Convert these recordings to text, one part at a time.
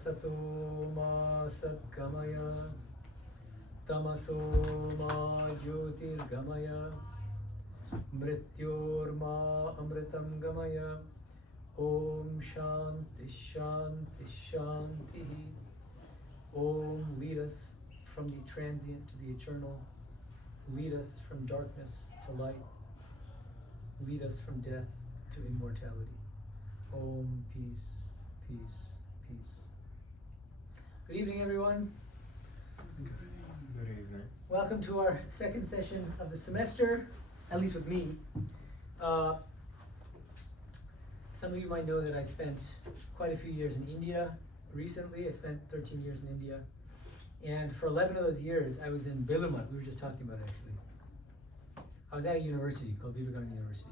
asato ma satgamaya tamaso ma jyotirgamaya mrityorma amritam gamaya om shanti shanti shanti. Om, lead us from the transient to the eternal, lead us from darkness to light, lead us from death to immortality. Om, peace, peace, peace. Good evening, everyone. Good evening. Welcome to our second session of the semester, at least with me. Some of you might know that I spent quite a few years in India. Recently, I spent 13 years in India. And for 11 of those years, I was in Belumad. We were just talking about it, actually. I was at a university called Vivekananda University.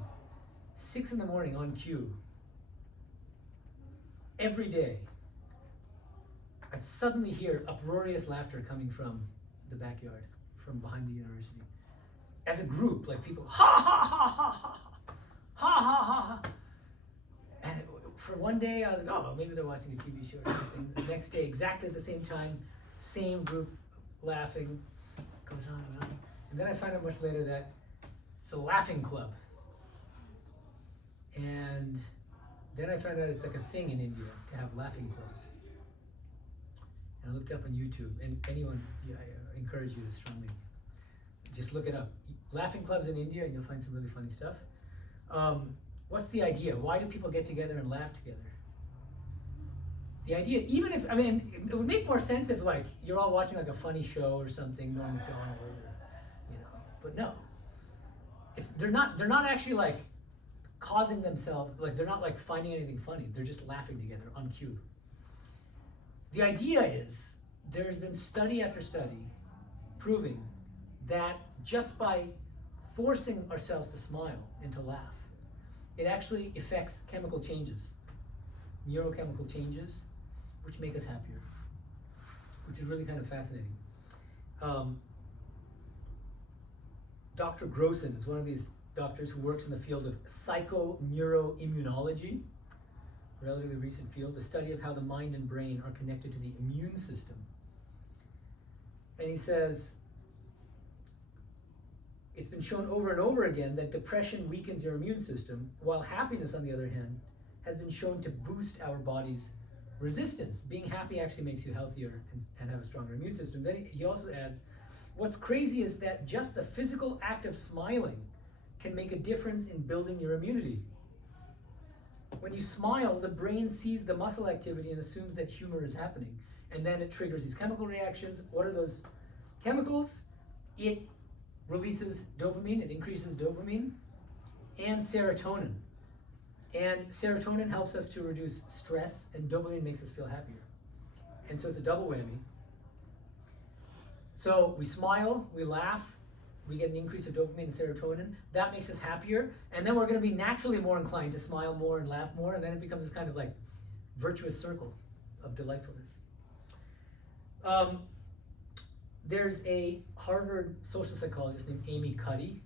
6 in the morning on cue. Every day, I'd suddenly hear uproarious laughter coming from the backyard, from behind the university. As a group, like people, ha ha ha ha ha, ha ha ha ha. And for one day, I was like, oh, maybe they're watching a TV show or something. The next day, exactly at the same time, same group laughing, goes on and on. And then I find out much later that it's a laughing club. And then I found out it's like a thing in India to have laughing clubs. And I looked up on YouTube, and anyone, I encourage you to strongly just look it up. Laughing clubs in India, and you'll find some really funny stuff. What's the idea? Why do people get together and laugh together? The idea, even if, it would make more sense if like you're all watching like a funny show or something, Norm Macdonald, or, but no. They're not actually like causing themselves, like they're not like finding anything funny. They're just laughing together on cue. The idea is, there's been study after study proving that just by forcing ourselves to smile and to laugh, it actually affects chemical changes, neurochemical changes, which make us happier, which is really kind of fascinating. Dr. Grossen is one of these doctors who works in the field of psychoneuroimmunology, a relatively recent field, the study of how the mind and brain are connected to the immune system. And he says, it's been shown over and over again that depression weakens your immune system, while happiness, on the other hand, has been shown to boost our body's resistance. Being happy actually makes you healthier and have a stronger immune system. Then he also adds, what's crazy is that just the physical act of smiling can make a difference in building your immunity. When you smile, the brain sees the muscle activity and assumes that humor is happening. And then it triggers these chemical reactions. What are those chemicals? It releases dopamine, it increases dopamine, and serotonin. And serotonin helps us to reduce stress, and dopamine makes us feel happier. And so it's a double whammy. So we smile, we laugh, we get an increase of dopamine and serotonin. That makes us happier, and then we're going to be naturally more inclined to smile more and laugh more, and then it becomes this kind of like virtuous circle of delightfulness. There's a Harvard social psychologist named Amy Cuddy.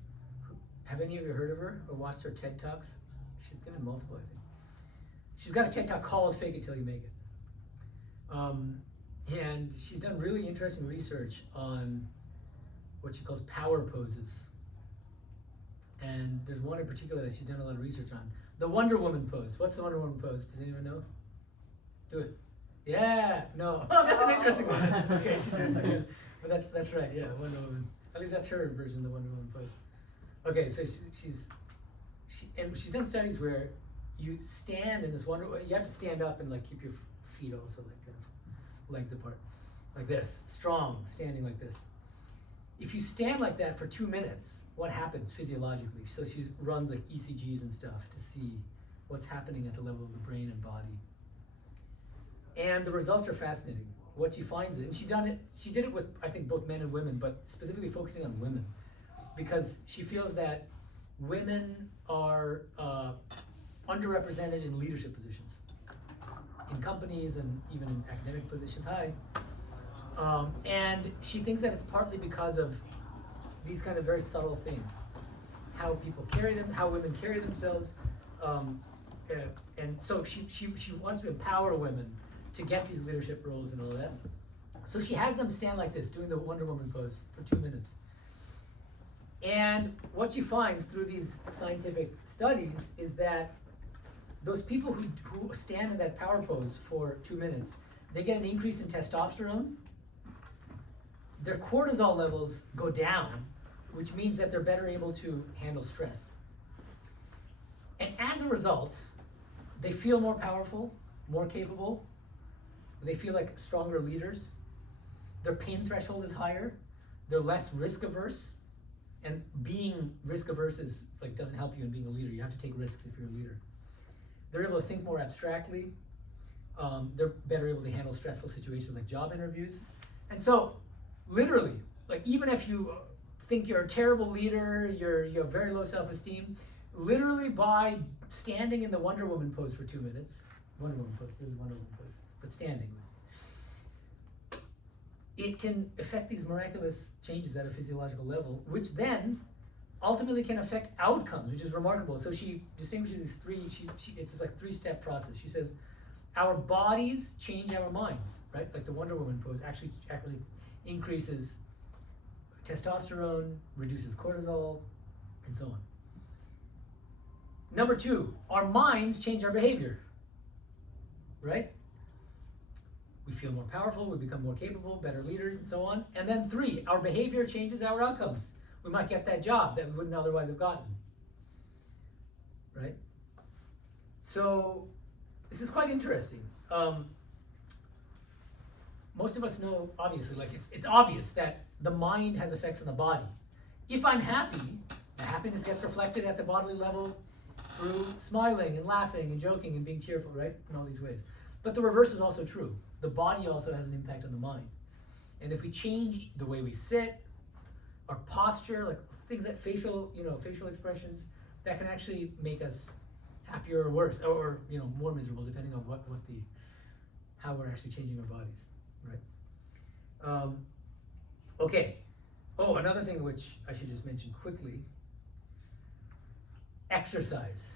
Have any of you heard of her or watched her TED Talks? She's given multiple, I think. She's got a TED Talk called Fake It Till You Make It. And she's done really interesting research on what she calls power poses. And there's one in particular that she's done a lot of research on. The Wonder Woman pose. What's the Wonder Woman pose? Does anyone know? Do it. Yeah, no. Oh, that's an interesting one. Okay, she's doing so good. But that's right, yeah, Wonder Woman. At least that's her version of the Wonder Woman pose. Okay, so she's done studies where you stand in this you have to stand up and like keep your feet also like kind of legs apart, like this, strong, standing like this. If you stand like that for 2 minutes, what happens physiologically? So she runs like ECGs and stuff to see what's happening at the level of the brain and body. And the results are fascinating. What she finds and she did it with, I think, both men and women, but specifically focusing on women, because she feels that women are underrepresented in leadership positions, in companies and even in academic positions. And she thinks that it's partly because of these kind of very subtle things, how people carry them, how women carry themselves, and so she wants to empower women to get these leadership roles and all that. So she has them stand like this, doing the Wonder Woman pose for 2 minutes. And what she finds through these scientific studies is that those people who stand in that power pose for 2 minutes, they get an increase in testosterone. Their cortisol levels go down, which means that they're better able to handle stress. And as a result, they feel more powerful, more capable. They feel like stronger leaders. Their pain threshold is higher. They're less risk averse. And being risk averse is doesn't help you in being a leader. You have to take risks if you're a leader. They're able to think more abstractly. They're better able to handle stressful situations like job interviews. And so, literally, even if you think you're a terrible leader, you have very low self-esteem, literally by standing in the Wonder Woman pose for 2 minutes, Wonder Woman pose, this is Wonder Woman pose, but standing, it can affect these miraculous changes at a physiological level, which then ultimately can affect outcomes, which is remarkable. So she distinguishes these three, it's like a 3-step process. She says, our bodies change our minds, right? Like the Wonder Woman pose actually increases testosterone, reduces cortisol, and so on. Number 2, our minds change our behavior, right? We feel more powerful, we become more capable, better leaders, and so on. And then 3, our behavior changes our outcomes. We might get that job that we wouldn't otherwise have gotten, right? So this is quite interesting. Most of us know, obviously, it's obvious that the mind has effects on the body. If I'm happy, the happiness gets reflected at the bodily level through smiling and laughing and joking and being cheerful, right? In all these ways. But the reverse is also true. The body also has an impact on the mind. And if we change the way we sit, our posture, things that facial expressions, that can actually make us happier or worse, or more miserable, depending on how we're actually changing our bodies, right? Okay. Oh, another thing which I should just mention quickly, exercise.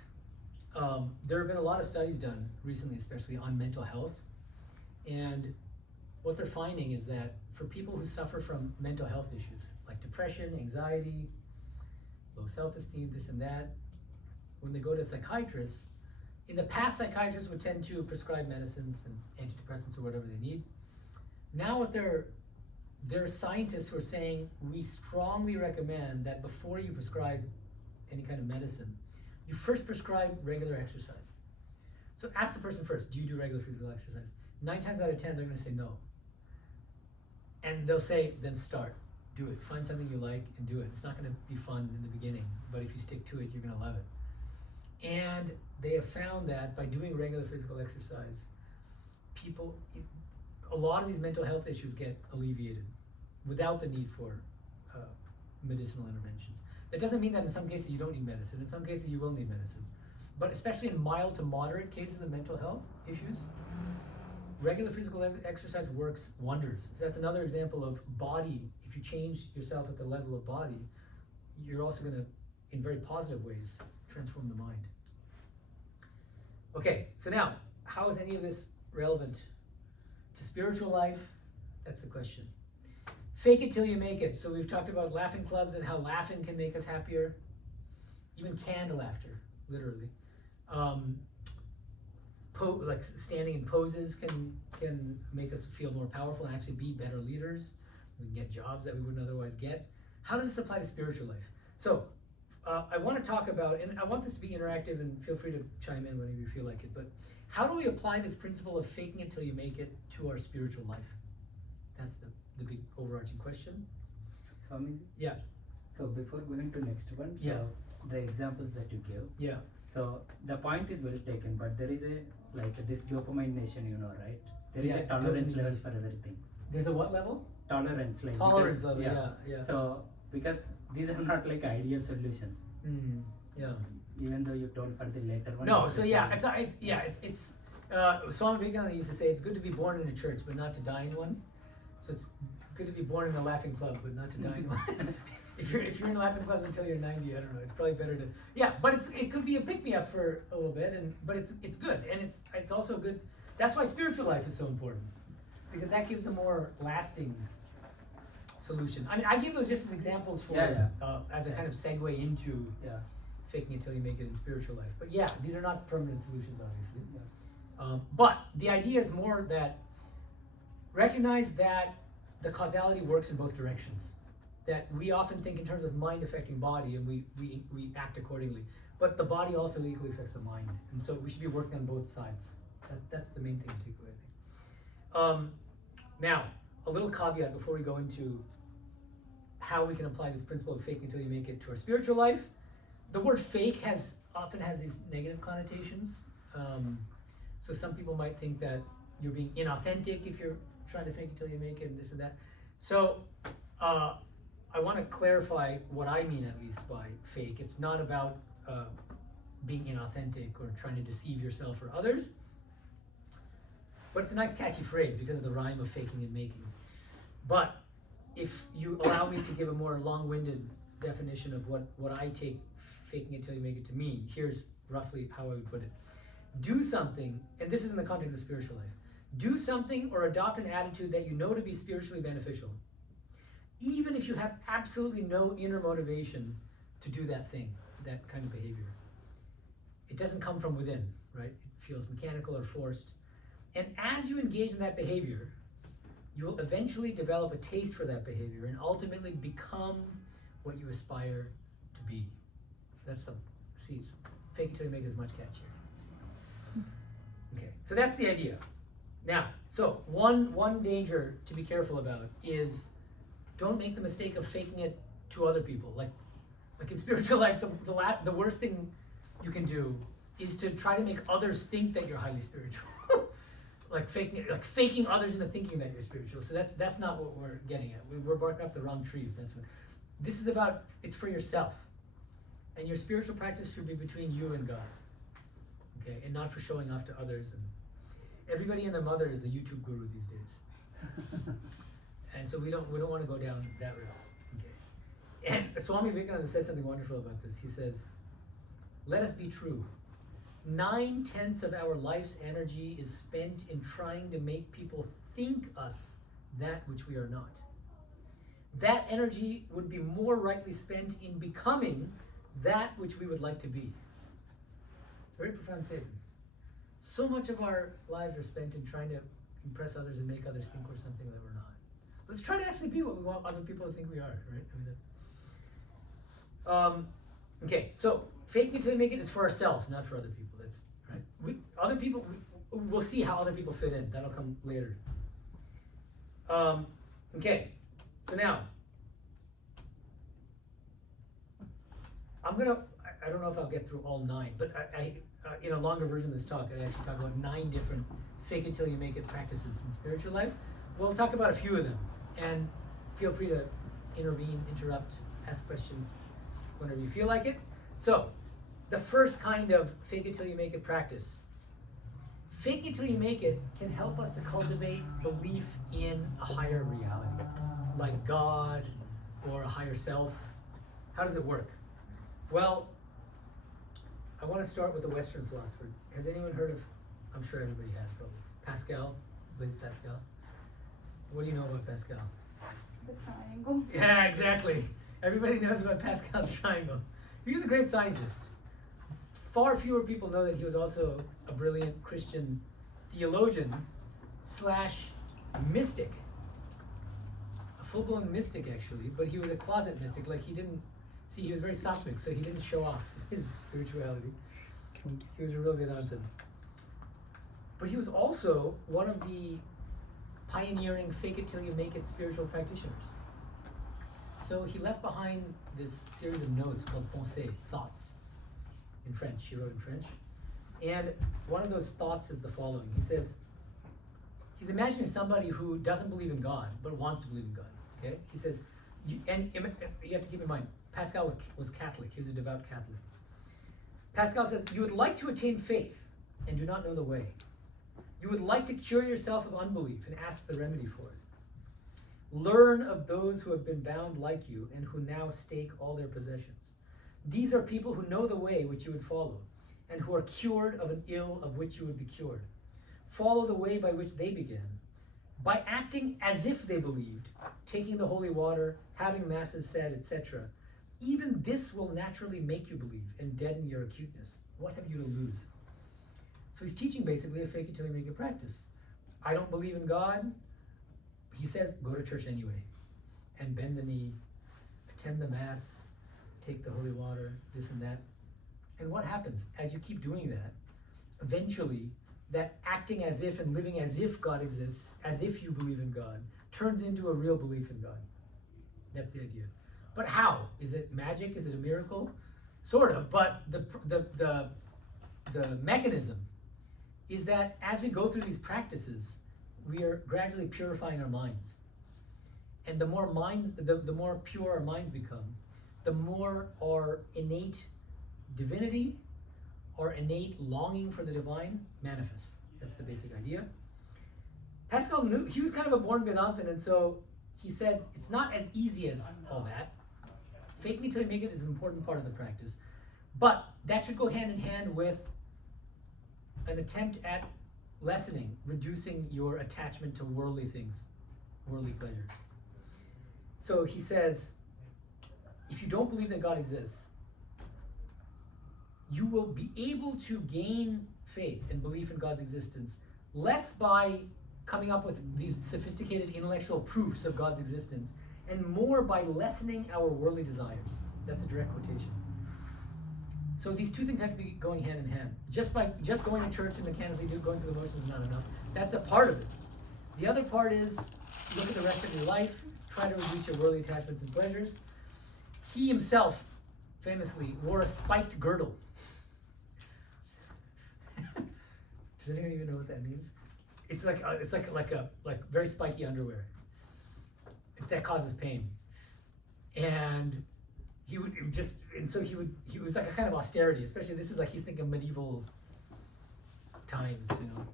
There have been a lot of studies done recently, especially on mental health. And what they're finding is that for people who suffer from mental health issues, like depression, anxiety, low self-esteem, this and that, when they go to psychiatrists, in the past, psychiatrists would tend to prescribe medicines and antidepressants or whatever they need. Now there are scientists who are saying, we strongly recommend that before you prescribe any kind of medicine, you first prescribe regular exercise. So ask the person first, do you do regular physical exercise? 9 times out of 10, they're going to say no. And they'll say, then start, do it. Find something you like and do it. It's not going to be fun in the beginning, but if you stick to it, you're going to love it. And they have found that by doing regular physical exercise, a lot of these mental health issues get alleviated without the need for medicinal interventions. That doesn't mean that in some cases you don't need medicine. In some cases you will need medicine. But especially in mild to moderate cases of mental health issues, regular physical exercise works wonders. So that's another example of body. If you change yourself at the level of body, you're also going to, in very positive ways, transform the mind. Okay, so now, how is any of this relevant to spiritual life? That's the question. Fake it till you make it. So we've talked about laughing clubs and how laughing can make us happier. Even canned laughter, literally. Standing in poses can make us feel more powerful and actually be better leaders. We can get jobs that we wouldn't otherwise get. How does this apply to spiritual life? So I want to talk about, and I want this to be interactive, and feel free to chime in whenever you feel like it, but how do we apply this principle of faking it till you make it to our spiritual life? That's the big overarching question. Swamiji? Yeah. So before going to next one, Yeah. The examples that you gave. Yeah. So the point is well taken, but there is this dopamine nation, right? There is a tolerance level for everything. There's a what level? Tolerance level. Tolerance level, yeah. So because these are not ideal solutions. Yeah. Even though you told for the later one. No, so it's Swami Medhananda used to say it's good to be born in a church but not to die in one. So it's good to be born in a laughing club but not to die in one. If you're in laughing clubs until you're 90, I don't know. It's probably better to but it could be a pick me up for a little bit, but it's good, and it's also good That's why spiritual life is so important, because that gives a more lasting solution. I mean, I give those just as examples for as a kind of segue into faking it till you make it in spiritual life. But yeah, these are not permanent solutions, obviously. But the idea is more that recognize that the causality works in both directions. That we often think in terms of mind affecting body, and we act accordingly. But the body also equally affects the mind, and so we should be working on both sides. That's the main thing to take away, I think. Now, a little caveat before we go into how we can apply this principle of fake until you make it to our spiritual life. The word fake often has these negative connotations. So some people might think that you're being inauthentic if you're trying to fake it till you make it, and this and that. So I want to clarify what I mean, at least, by fake. It's not about being inauthentic or trying to deceive yourself or others. But it's a nice catchy phrase because of the rhyme of faking and making. But if you allow me to give a more long-winded definition of what I take faking it till you make it to mean, here's roughly how I would put it. Do something, and this is in the context of spiritual life, do something or adopt an attitude that you know to be spiritually beneficial, even if you have absolutely no inner motivation to do that thing, that kind of behavior. It doesn't come from within, right? It feels mechanical or forced. And as you engage in that behavior, you will eventually develop a taste for that behavior and ultimately become what you aspire to be. So that's fake it till you make it is much catchier. Okay, so that's the idea. Now, so one danger to be careful about is don't make the mistake of faking it to other people. Like in spiritual life, the worst thing you can do is to try to make others think that you're highly spiritual. like faking others into thinking that you're spiritual. So that's not what we're getting at. We're barking up the wrong tree. This is about, it's for yourself. And your spiritual practice should be between you and God. Okay, and not for showing off to others. And everybody and their mother is a YouTube guru these days. And so we don't want to go down that route. Okay. And Swami Medhananda says something wonderful about this. He says, let us be true. 9/10 of our life's energy is spent in trying to make people think us that which we are not. That energy would be more rightly spent in becoming that which we would like to be. It's a very profound statement. So much of our lives are spent in trying to impress others and make others think we're something that we're not. Let's try to actually be what we want other people to think we are, right? Okay, so fake it till you make it is for ourselves, not for other people. That's right. Other people, we'll see how other people fit in. That'll come later. Okay, so now I don't know if I'll get through all 9, but I in a longer version of this talk, I actually talk about 9 different fake it till you make it practices in spiritual life. We'll talk about a few of them, and feel free to intervene, interrupt, ask questions whenever you feel like it. So, the first kind of fake it till you make it practice. Fake it till you make it can help us to cultivate belief in a higher reality, like God or a higher self. How does it work? Well, I want to start with a Western philosopher. Has anyone heard of, I'm sure everybody has probably, Pascal, Blaise Pascal? What do you know about Pascal? The triangle. Yeah, exactly. Everybody knows about Pascal's triangle. He was a great scientist. Far fewer people know that he was also a brilliant Christian theologian / mystic. A full-blown mystic, actually, but he was a closet mystic. Like, he was very sattvic, so he didn't show off his spirituality. He was a real Vedanta. But he was also one of the pioneering fake it till you make it spiritual practitioners. So he left behind this series of notes called pensées, thoughts, in French. He wrote in French. And one of those thoughts is the following. He says, he's imagining somebody who doesn't believe in God, but wants to believe in God. Okay? He says, and you have to keep in mind, Pascal was Catholic. He was a devout Catholic. Pascal says, you would like to attain faith and do not know the way. You would like to cure yourself of unbelief and ask the remedy for it. Learn of those who have been bound like you and who now stake all their possessions. These are people who know the way which you would follow and who are cured of an ill of which you would be cured. follow the way by which they began, by acting as if they believed, taking the holy water, having masses said, etc. Even this will naturally make you believe and deaden your acuteness. What have you to lose? So he's teaching basically a fake it till you make it practice. I don't believe in God. He says, go to church anyway, and bend the knee, attend the mass, take the holy water, this and that. And what happens? As you keep doing that, eventually that acting as if and living as if God exists, as if you believe in God, turns into a real belief in God. That's the idea. But how? Is it magic? Is it a miracle? Sort of, but the mechanism is that as we go through these practices, we are gradually purifying our minds. And the more minds, the more pure our minds become, the more our innate divinity, our innate longing for the divine manifests. That's the basic idea. Pascal knew, he was kind of a born Vedantan, and so he said, it's not as easy as all that. Fake me till you make it is an important part of the practice. But that should go hand in hand with an attempt at lessening, reducing your attachment to worldly things, worldly pleasures. So he says, if you don't believe that God exists, you will be able to gain faith and belief in God's existence less by coming up with these sophisticated intellectual proofs of God's existence, and more by lessening our worldly desires. That's a direct quotation. So these two things have to be going hand in hand. Just going to church and mechanically going through the motions is not enough. That's a part of it. The other part is look at the rest of your life, try to reduce your worldly attachments and pleasures. He himself famously wore a spiked girdle. Does anyone even know what that means? It's like very spiky underwear that causes pain, and he was like a kind of austerity, especially this is like he's thinking medieval times, you know.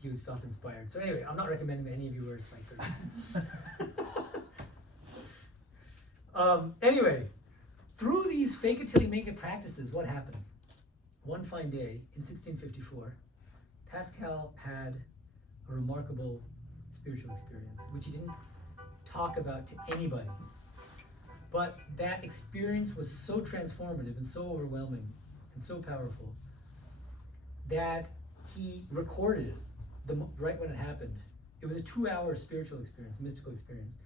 He was felt inspired. So anyway, I'm not recommending that any of you wear a spiked girdle. Anyway, through these fake it till you make it practices, what happened? One fine day in 1654, Pascal had a remarkable spiritual experience, which he didn't talk about to anybody. But that experience was so transformative and so overwhelming and so powerful that he recorded it right when it happened. It was a 2-hour spiritual experience, mystical experience.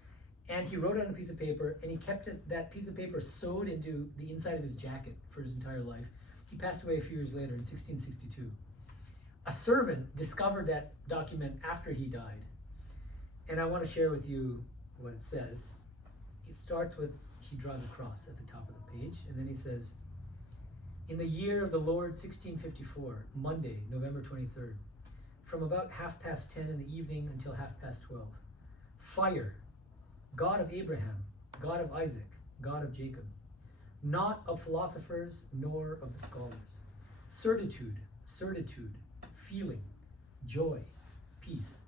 And he wrote it on a piece of paper, and he kept that piece of paper sewed into the inside of his jacket for his entire life. He passed away a few years later in 1662. A servant discovered that document after he died. And I want to share with you what it says. It starts with, he draws a cross at the top of the page, and then he says, in the year of the Lord 1654, Monday, November 23rd, from about 10:30 in the evening until 12:30, fire, God of Abraham, God of Isaac, God of Jacob, not of philosophers nor of the scholars, certitude, feeling, joy, peace,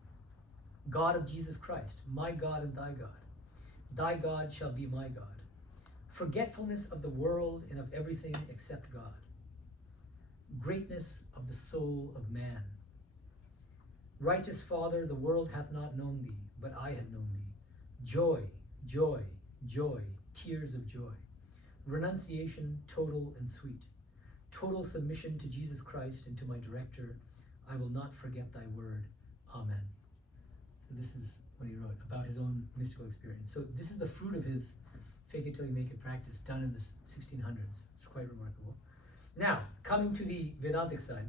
God of Jesus Christ, my God and thy God. Thy God shall be my God. Forgetfulness of the world and of everything except God. Greatness of the soul of man. Righteous Father, the world hath not known thee, but I have known thee. Joy, joy, joy, tears of joy. Renunciation total and sweet. Total submission to Jesus Christ and to my director. I will not forget thy word. Amen. So this is what he wrote about his own mystical experience. So this is the fruit of his fake it till you make it practice done in the 1600s. It's quite remarkable. Now, coming to the Vedāntic side,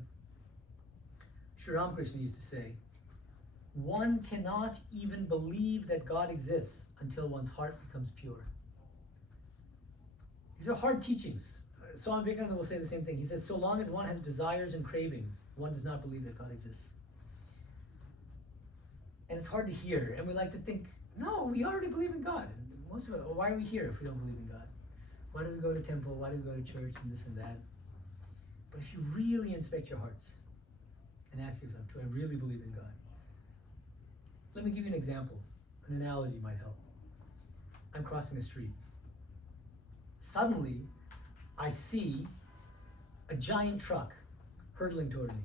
Sri Ramakrishna used to say, one cannot even believe that God exists until one's heart becomes pure. These are hard teachings. Swami Medhananda will say the same thing. He says, so long as one has desires and cravings, one does not believe that God exists. And it's hard to hear, and we like to think, no, we already believe in God. And most of it, why are we here if we don't believe in God? Why do we go to temple? Why do we go to church and this and that? But if you really inspect your hearts and ask yourself, do I really believe in God? Let me give you an example. An analogy might help. I'm crossing a street. Suddenly, I see a giant truck hurtling toward me.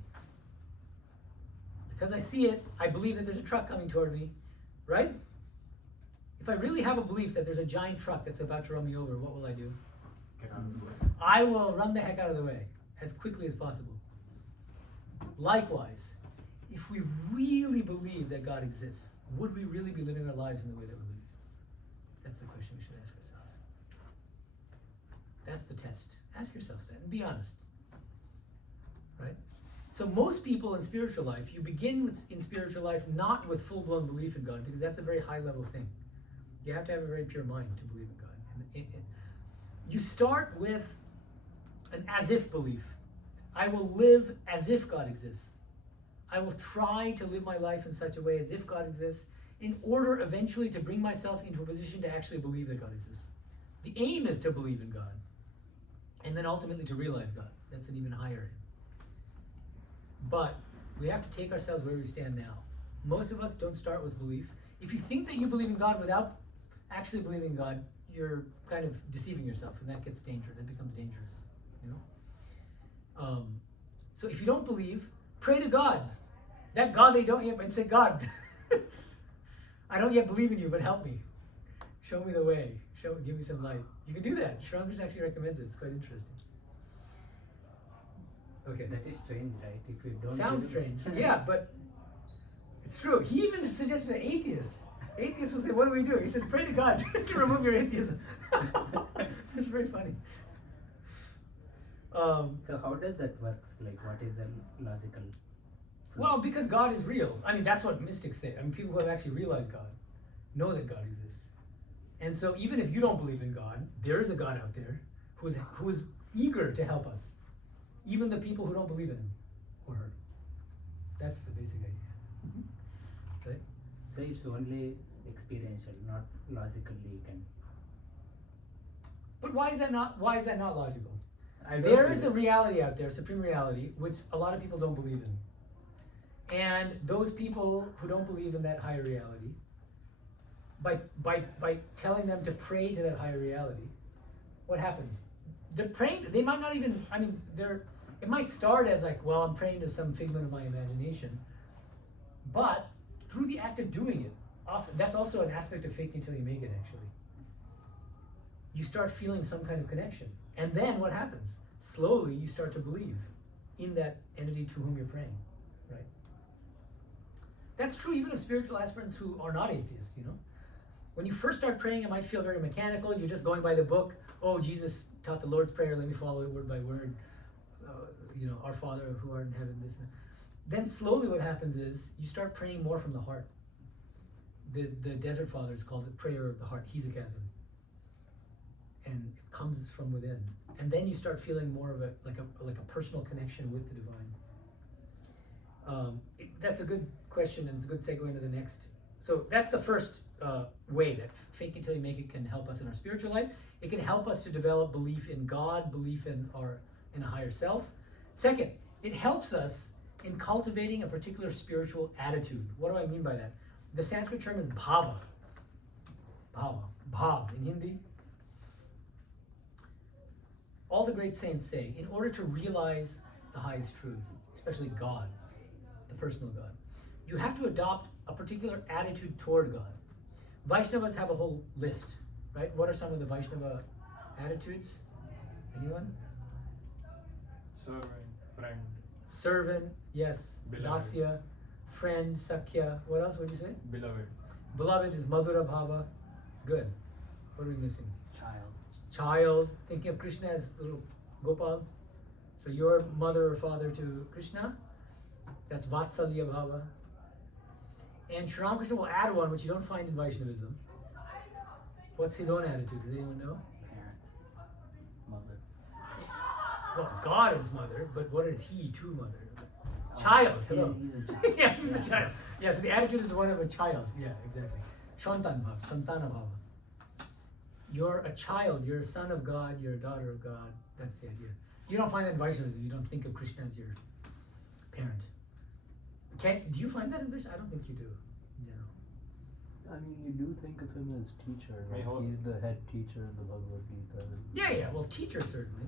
Because I see it, I believe that there's a truck coming toward me, right? If I really have a belief that there's a giant truck that's about to run me over, what will I do? Get out of the way. I will run the heck out of the way as quickly as possible. Likewise, if we really believe that God exists, would we really be living our lives in the way that we're living? That's the question we should ask ourselves. That's the test. Ask yourself that and be honest. Right? So most people in spiritual life, you begin in spiritual life not with full-blown belief in God, because that's a very high-level thing. You have to have a very pure mind to believe in God. And you start with an as-if belief. I will live as if God exists. I will try to live my life in such a way as if God exists, in order eventually to bring myself into a position to actually believe that God exists. The aim is to believe in God, and then ultimately to realize God. That's an even higher aim. But we have to take ourselves where we stand now. Most of us don't start with belief. If you think that you believe in God without actually believing in God, you're kind of deceiving yourself, and that gets dangerous. That becomes dangerous, you know. So if you don't believe, pray to God. That God they don't yet, and say, God, I don't yet believe in you, but help me. Show me the way. Give me some light. You can do that. Ramakrishna actually recommends it. It's quite interesting. Okay. That is strange, right? If you don't. Sounds strange. Yeah, but it's true. He even suggested an atheist. Atheists will say, what do we do? He says, pray to God to remove your atheism. That's very funny. So how does that work? Like, what is the logical? Well, because God is real. I mean, that's what mystics say. I mean, people who have actually realized God know that God exists. And so even if you don't believe in God, there is a God out there who is eager to help us. Even the people who don't believe in him or her. That's the basic idea. Right? So it's only experiential, not logically you can. But why is that not logical? I don't There believe is a reality out there, supreme reality, which a lot of people don't believe in. And those people who don't believe in that higher reality, by telling them to pray to that higher reality, what happens? They're praying, they might not even, I mean, it might start as like, well, I'm praying to some figment of my imagination, but through the act of doing it, often, that's also an aspect of fake until you make it, actually. You start feeling some kind of connection. And then what happens? Slowly you start to believe in that entity to whom you're praying, right? That's true even of spiritual aspirants who are not atheists, you know? When you first start praying, it might feel very mechanical. You're just going by the book. Oh, Jesus taught the Lord's Prayer. Let me follow it word by word. Our Father who art in heaven, this and that. Then slowly what happens is you start praying more from the heart. The Desert Fathers called it prayer of the heart, hesychasm. And it comes from within. And then you start feeling more of a personal connection with the divine. That's a good question, and it's a good segue into the next. So that's the first way that fake until you make it can help us in our spiritual life. It can help us to develop belief in God, belief in a higher self. Second, it helps us in cultivating a particular spiritual attitude. What do I mean by that? The Sanskrit term is bhava. Bhav in Hindi. All the great saints say, in order to realize the highest truth, especially God, the personal God, you have to adopt a particular attitude toward God. Vaishnavas have a whole list, right? What are some of the Vaishnava attitudes? Anyone? Servant, friend. Servant, yes. Beloved. Dasya, friend, Sakya. What else would you say? Beloved. Beloved is Madhura Bhava. Good. What are we missing? child. Thinking of Krishna as little Gopal. So you're mother or father to Krishna. That's Vatsalya Bhava. And Sri Ramakrishna will add one which you don't find in Vaishnavism. What's his own attitude? Does anyone know? Parent. Mother. Well, God is mother, but what is he to mother? Child. Hello. He's a child. Yeah, he's a child. Yeah, so the attitude is the one of a child. Yeah, exactly. Shantan Bhava, Santana Bhava. You're a child, you're a son of God, you're a daughter of God. That's the idea. You don't find that in Vaishnavism. You don't think of Krishna as your parent. Do you find that in Vaishnavism? I don't think you do, in general. I mean, you do think of him as teacher, May right? hold. He's the head teacher of the Bhagavad Gita. Yeah, well, teacher certainly.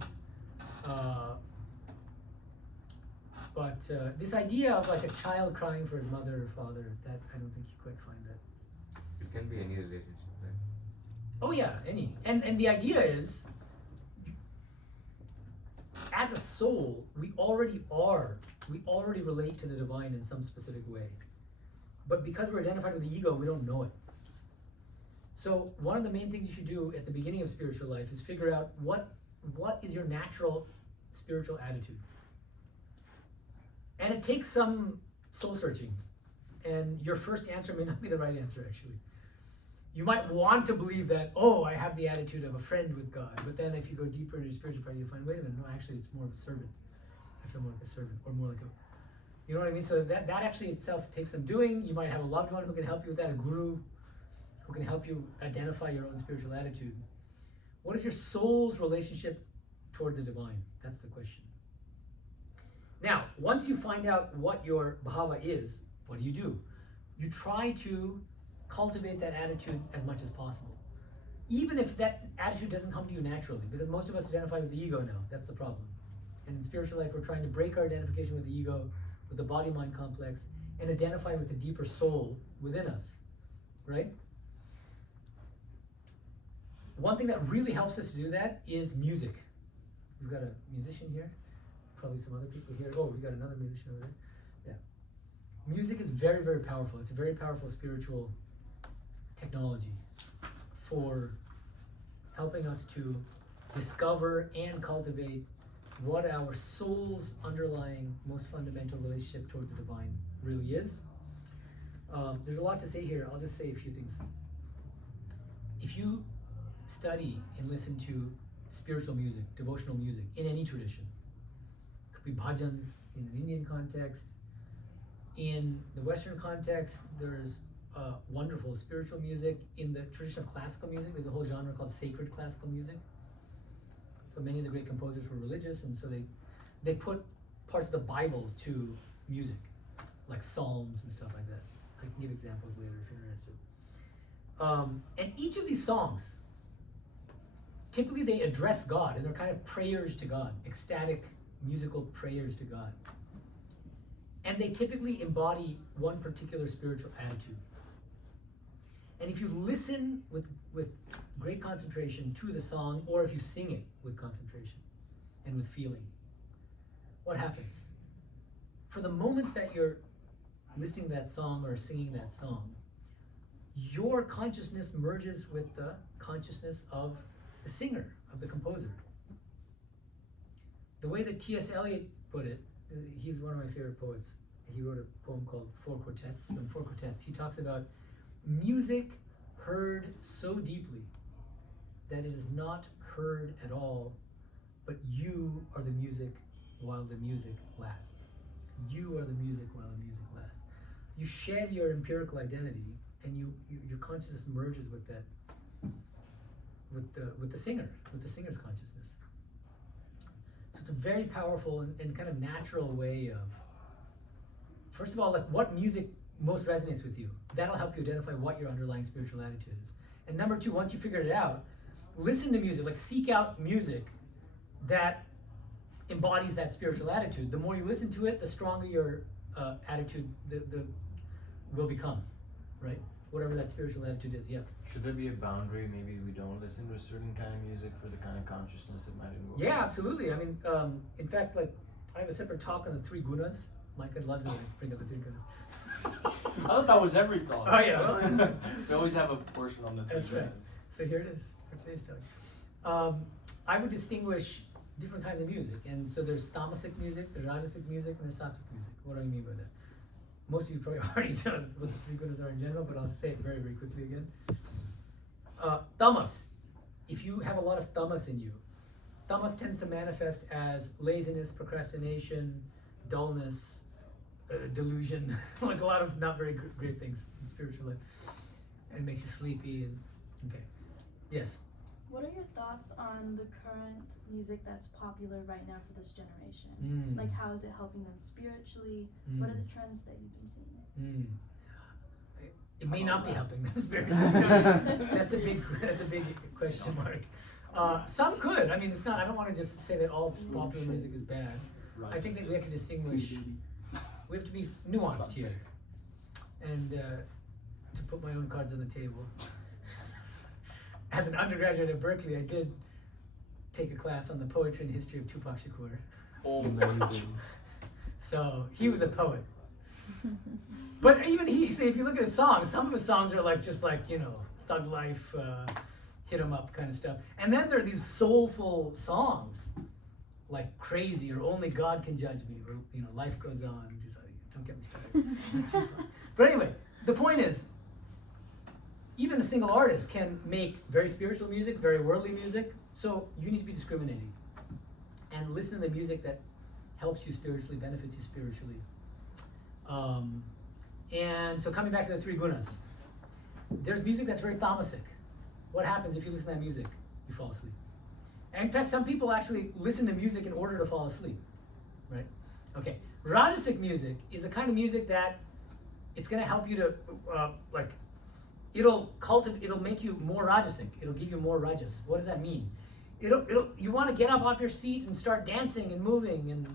But this idea of like a child crying for his mother or father, that I don't think you quite find that. It can be any relationship, right? Oh yeah, any. And the idea is, as a soul, we already relate to the divine in some specific way. But because we're identified with the ego, we don't know it. So one of the main things you should do at the beginning of spiritual life is figure out what is your natural spiritual attitude. And it takes some soul searching. And your first answer may not be the right answer, actually. You might want to believe that, oh, I have the attitude of a friend with God. But then if you go deeper into your spiritual part, you find, wait a minute, no, actually it's more of a servant. I feel more like a servant, or more like a, you know what I mean? So that actually itself takes some doing. You might have a loved one who can help you with that, a guru who can help you identify your own spiritual attitude. What is your soul's relationship toward the divine? That's the question. Now, once you find out what your bhava is, what do? You try to cultivate that attitude as much as possible. Even if that attitude doesn't come to you naturally, because most of us identify with the ego now. That's the problem. And in spiritual life, we're trying to break our identification with the ego, with the body-mind complex, and identify with the deeper soul within us, right? One thing that really helps us to do that is music. We've got a musician here, probably some other people here. Oh, we've got another musician over there. Yeah. Music is very, very powerful. It's a very powerful spiritual technology for helping us to discover and cultivate what our soul's underlying, most fundamental relationship toward the divine really is. There's a lot to say here. I'll just say a few things. If you study and listen to spiritual music, devotional music, in any tradition, it could be bhajans in an Indian context. In the Western context, there's wonderful spiritual music. In the tradition of classical music, there's a whole genre called sacred classical music. So many of the great composers were religious, and so they put parts of the Bible to music, like psalms and stuff like that. I can give examples later if you're interested. And each of these songs, typically they address God, and they're kind of prayers to God, ecstatic musical prayers to God. And they typically embody one particular spiritual attitude. And if you listen with great concentration to the song, or if you sing it with concentration and with feeling, what happens? For the moments that you're listening to that song or singing that song, your consciousness merges with the consciousness of the singer, of the composer. The way that T.S. Eliot put it, he's one of my favorite poets. He wrote a poem called Four Quartets. In Four Quartets, he talks about music heard so deeply that it is not heard at all, but you are the music while the music lasts. You are the music while the music lasts. You shed your empirical identity, and your consciousness merges with that, with the singer, with the singer's consciousness. So it's a very powerful and kind of natural way of, first of all, like what music most resonates with you. That'll help you identify what your underlying spiritual attitude is. And number two, once you figured it out, listen to music, like seek out music that embodies that spiritual attitude. The more you listen to it, the stronger your attitude will become, right? Whatever that spiritual attitude is, yeah. Should there be a boundary? Maybe we don't listen to a certain kind of music for the kind of consciousness it might involve. Yeah, absolutely. I mean, in fact, like I have a separate talk on the three gunas. Micah loves it when I bring up the three gunas. I thought that was every talk. Oh yeah. Well, we always have a portion on the three that's right. So here it is for today's talk. I would distinguish different kinds of music, and so there's tamasic music, there's rajasic music, and there's sattvic music. What do I mean by that? Most of you probably already know what the three gunas are in general, but I'll say it very, very quickly again. Tamas. If you have a lot of tamas in you, tamas tends to manifest as laziness, procrastination, dullness, delusion, like a lot of not very great things in spiritual life, and it makes you sleepy. And okay, yes. What are your thoughts on the current music that's popular right now for this generation? Like, how is it helping them spiritually? What are the trends that you've been seeing? It may not be helping them spiritually. That's a big question mark. Some could. I mean, it's not. I don't want to just say that all popular music is bad. I think that we have to distinguish. We have to be nuanced here. And to put my own cards on the table, as an undergraduate at Berkeley, I did take a class on the poetry and history of Tupac Shakur. Amazing. So he was a poet. But even he, say, if you look at his songs, some of his songs are like just like, you know, thug life, hit 'em up kind of stuff. And then there are these soulful songs, like Crazy or Only God Can Judge Me, or, you know, Life Goes On. Don't get me started. But anyway, the point is, even a single artist can make very spiritual music, very worldly music. So you need to be discriminating and listen to the music that helps you spiritually, benefits you spiritually. And so coming back to the three gunas, there's music that's very tamasic. What happens if you listen to that music? You fall asleep. And in fact, some people actually listen to music in order to fall asleep, right? Okay, rajasic music is a kind of music that it's going to help you to, it'll make you more rajasic. It'll give you more rajas. What does that mean? You want to get up off your seat and start dancing and moving and,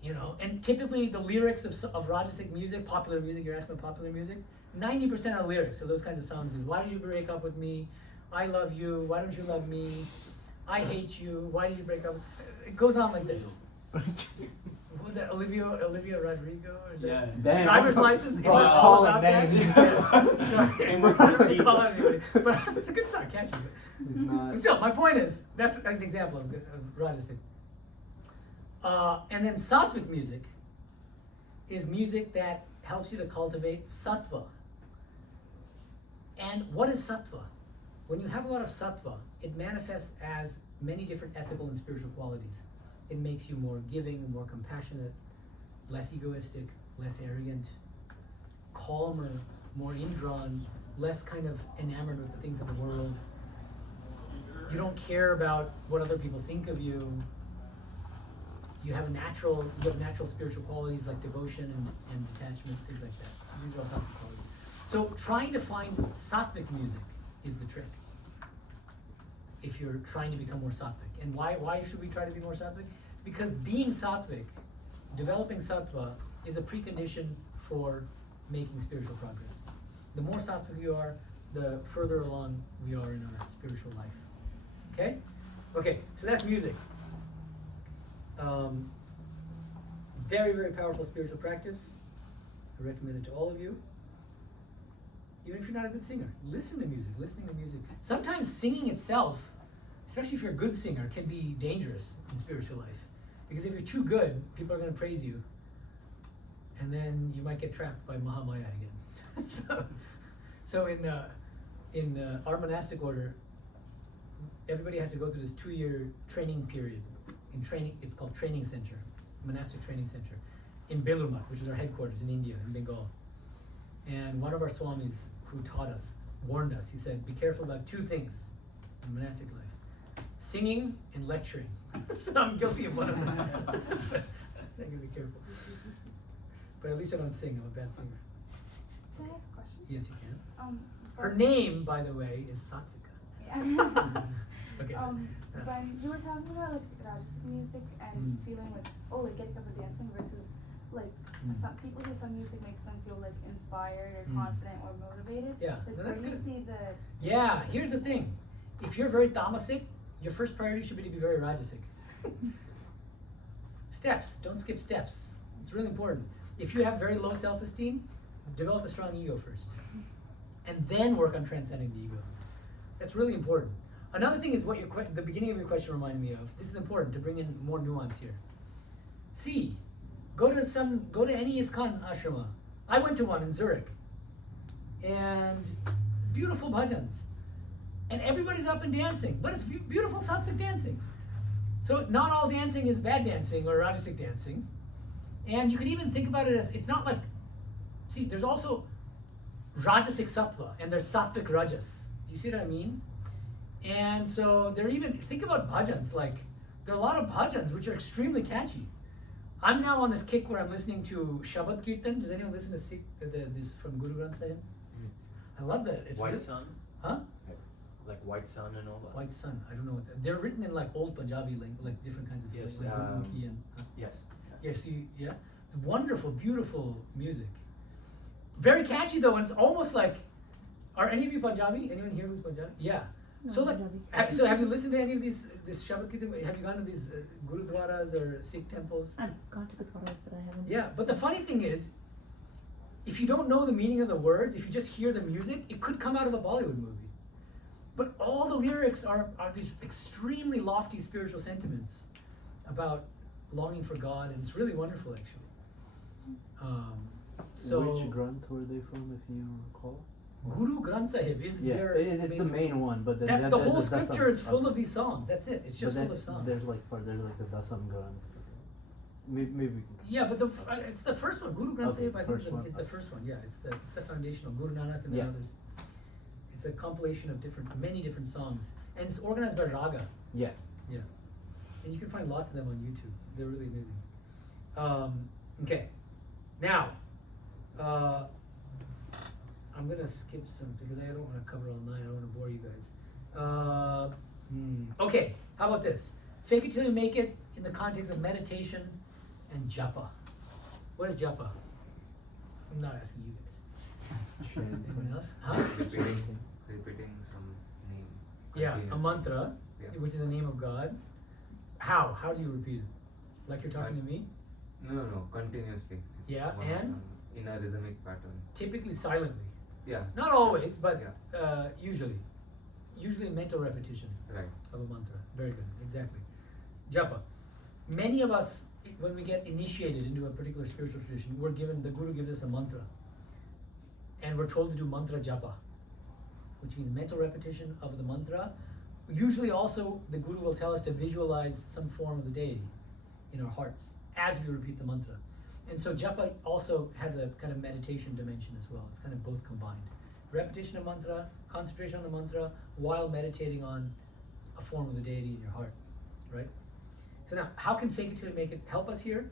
you know, and typically the lyrics of rajasic music, popular music, you're asking about popular music, 90% of the lyrics of those kinds of songs is, why did you break up with me? I love you. Why don't you love me? I hate you. Why did you break up? It goes on like this. Olivia Rodrigo? Or is that driver's license? It's all about that. Sorry. Call anybody. But it's a good song, catchy. But still, my point is, that's an example of rajasic. And then sattvic music is music that helps you to cultivate sattva. And what is sattva? When you have a lot of sattva, it manifests as many different ethical and spiritual qualities. It makes you more giving, more compassionate, less egoistic, less arrogant, calmer, more indrawn, less kind of enamored with the things of the world. You don't care about what other people think of you. You have natural spiritual qualities like devotion and detachment, things like that. These are all sattvic qualities. So trying to find sattvic music is the trick if you're trying to become more sattvic. And why should we try to be more sattvic? Because being sattvic, developing sattva, is a precondition for making spiritual progress. The more sattvic you are, the further along we are in our spiritual life. Okay? Okay, so that's music. Very, very powerful spiritual practice. I recommend it to all of you. Even if you're not a good singer, listen to music, listening to music. Sometimes singing itself, especially if you're a good singer, can be dangerous in spiritual life. Because if you're too good, people are going to praise you. And then you might get trapped by Mahamaya again. So in our monastic order, everybody has to go through this 2-year training period. In training, it's called training center, monastic training center, in Belurmat, which is our headquarters in India, in Bengal. And one of our swamis who taught us, warned us, he said, be careful about 2 things in monastic life: singing and lecturing. So I'm guilty of one of them. I gotta be careful. But at least I don't sing, I'm a bad singer. Can I ask a question? Yes, you can. For- Her name, by the way, is Sattvika. Yeah. Okay. When you were talking about like rajasic music and feeling like, oh, like getting up and dancing versus like some people say some music makes them feel like inspired or confident or motivated. Yeah, Like no, where that's do you good. see the Yeah, here's the thing. If you're very tamasic, your first priority should be to be very rajasic. Steps, don't skip steps. It's really important. If you have very low self-esteem, develop a strong ego first. And then work on transcending the ego. That's really important. Another thing is what the beginning of your question reminded me of. This is important to bring in more nuance here. See, go to any ISKCON ashrama. I went to one in Zurich. And beautiful bhajans. And everybody's up and dancing, but it's beautiful sattvic dancing. So not all dancing is bad dancing or rajasic dancing. And you can even think about it as, it's not like, see, there's also rajasic sattva and there's sattvic rajas. Do you see what I mean? And so they're even, think about bhajans, like, there are a lot of bhajans which are extremely catchy. I'm now on this kick where I'm listening to Shabad Kirtan. Does anyone listen to this from Guru Granth Sahib? I love that. It's White really, Sun? Huh? like White Sun and all that. White Sun. I don't know what they're written in like old Punjabi like different kinds of Yes, like Gurmukhi and Yes. yes, yeah. It's wonderful, beautiful music. Very catchy though, and it's almost like. Are any of you Punjabi? Anyone here who's Punjabi? Yeah. So like, so have you listened to any of these Shabad Kirtan? Have you gone to these Gurudwaras or Sikh temples? I've gone to the Gurdwaras, but I haven't. Yeah, but the funny thing is, if you don't know the meaning of the words, if you just hear the music, it could come out of a Bollywood movie. But all the lyrics are these extremely lofty spiritual sentiments about longing for God, and it's really wonderful actually. So which Granth were they from, if you recall? Guru Granth Sahib is Yeah, their it's the main one, but then the whole scripture is full of these songs. That's it. It's just full of songs. There's like the Dasam Granth. Maybe we can. Yeah, but it's the first one. Guru Granth Sahib, I think, is the Okay. first one. Yeah, it's the foundational. Guru Nanak and the others. It's a compilation of many different songs, and it's organized by Raga. Yeah. Yeah, and you can find lots of them on YouTube. They're really amazing. Okay, now I'm gonna skip some because I don't want to cover all 9. I don't want to bore you guys. Okay, how about this? Fake it till you make it in the context of meditation and japa. What is japa? I'm not asking you guys. Anyone else? Huh? Repeating some name. Yeah, a continuously. mantra, Yeah. which is the name of God. How? How do you repeat it? Like you're talking to me? No, continuously. Yeah, One- and? in a rhythmic pattern. Typically silently. Yeah. Not always, but Yeah. usually. Usually mental repetition Right. of a mantra. Very good, exactly. Japa. Many of us, when we get initiated into a particular spiritual tradition, the Guru gives us a mantra. And we're told to do mantra japa, which means mental repetition of the mantra. Usually also, the Guru will tell us to visualize some form of the deity in our hearts as we repeat the mantra. And so japa also has a kind of meditation dimension as well. It's kind of both combined. Repetition of mantra, concentration on the mantra, while meditating on a form of the deity in your heart, right? So now, how can fake it till you make it help us here?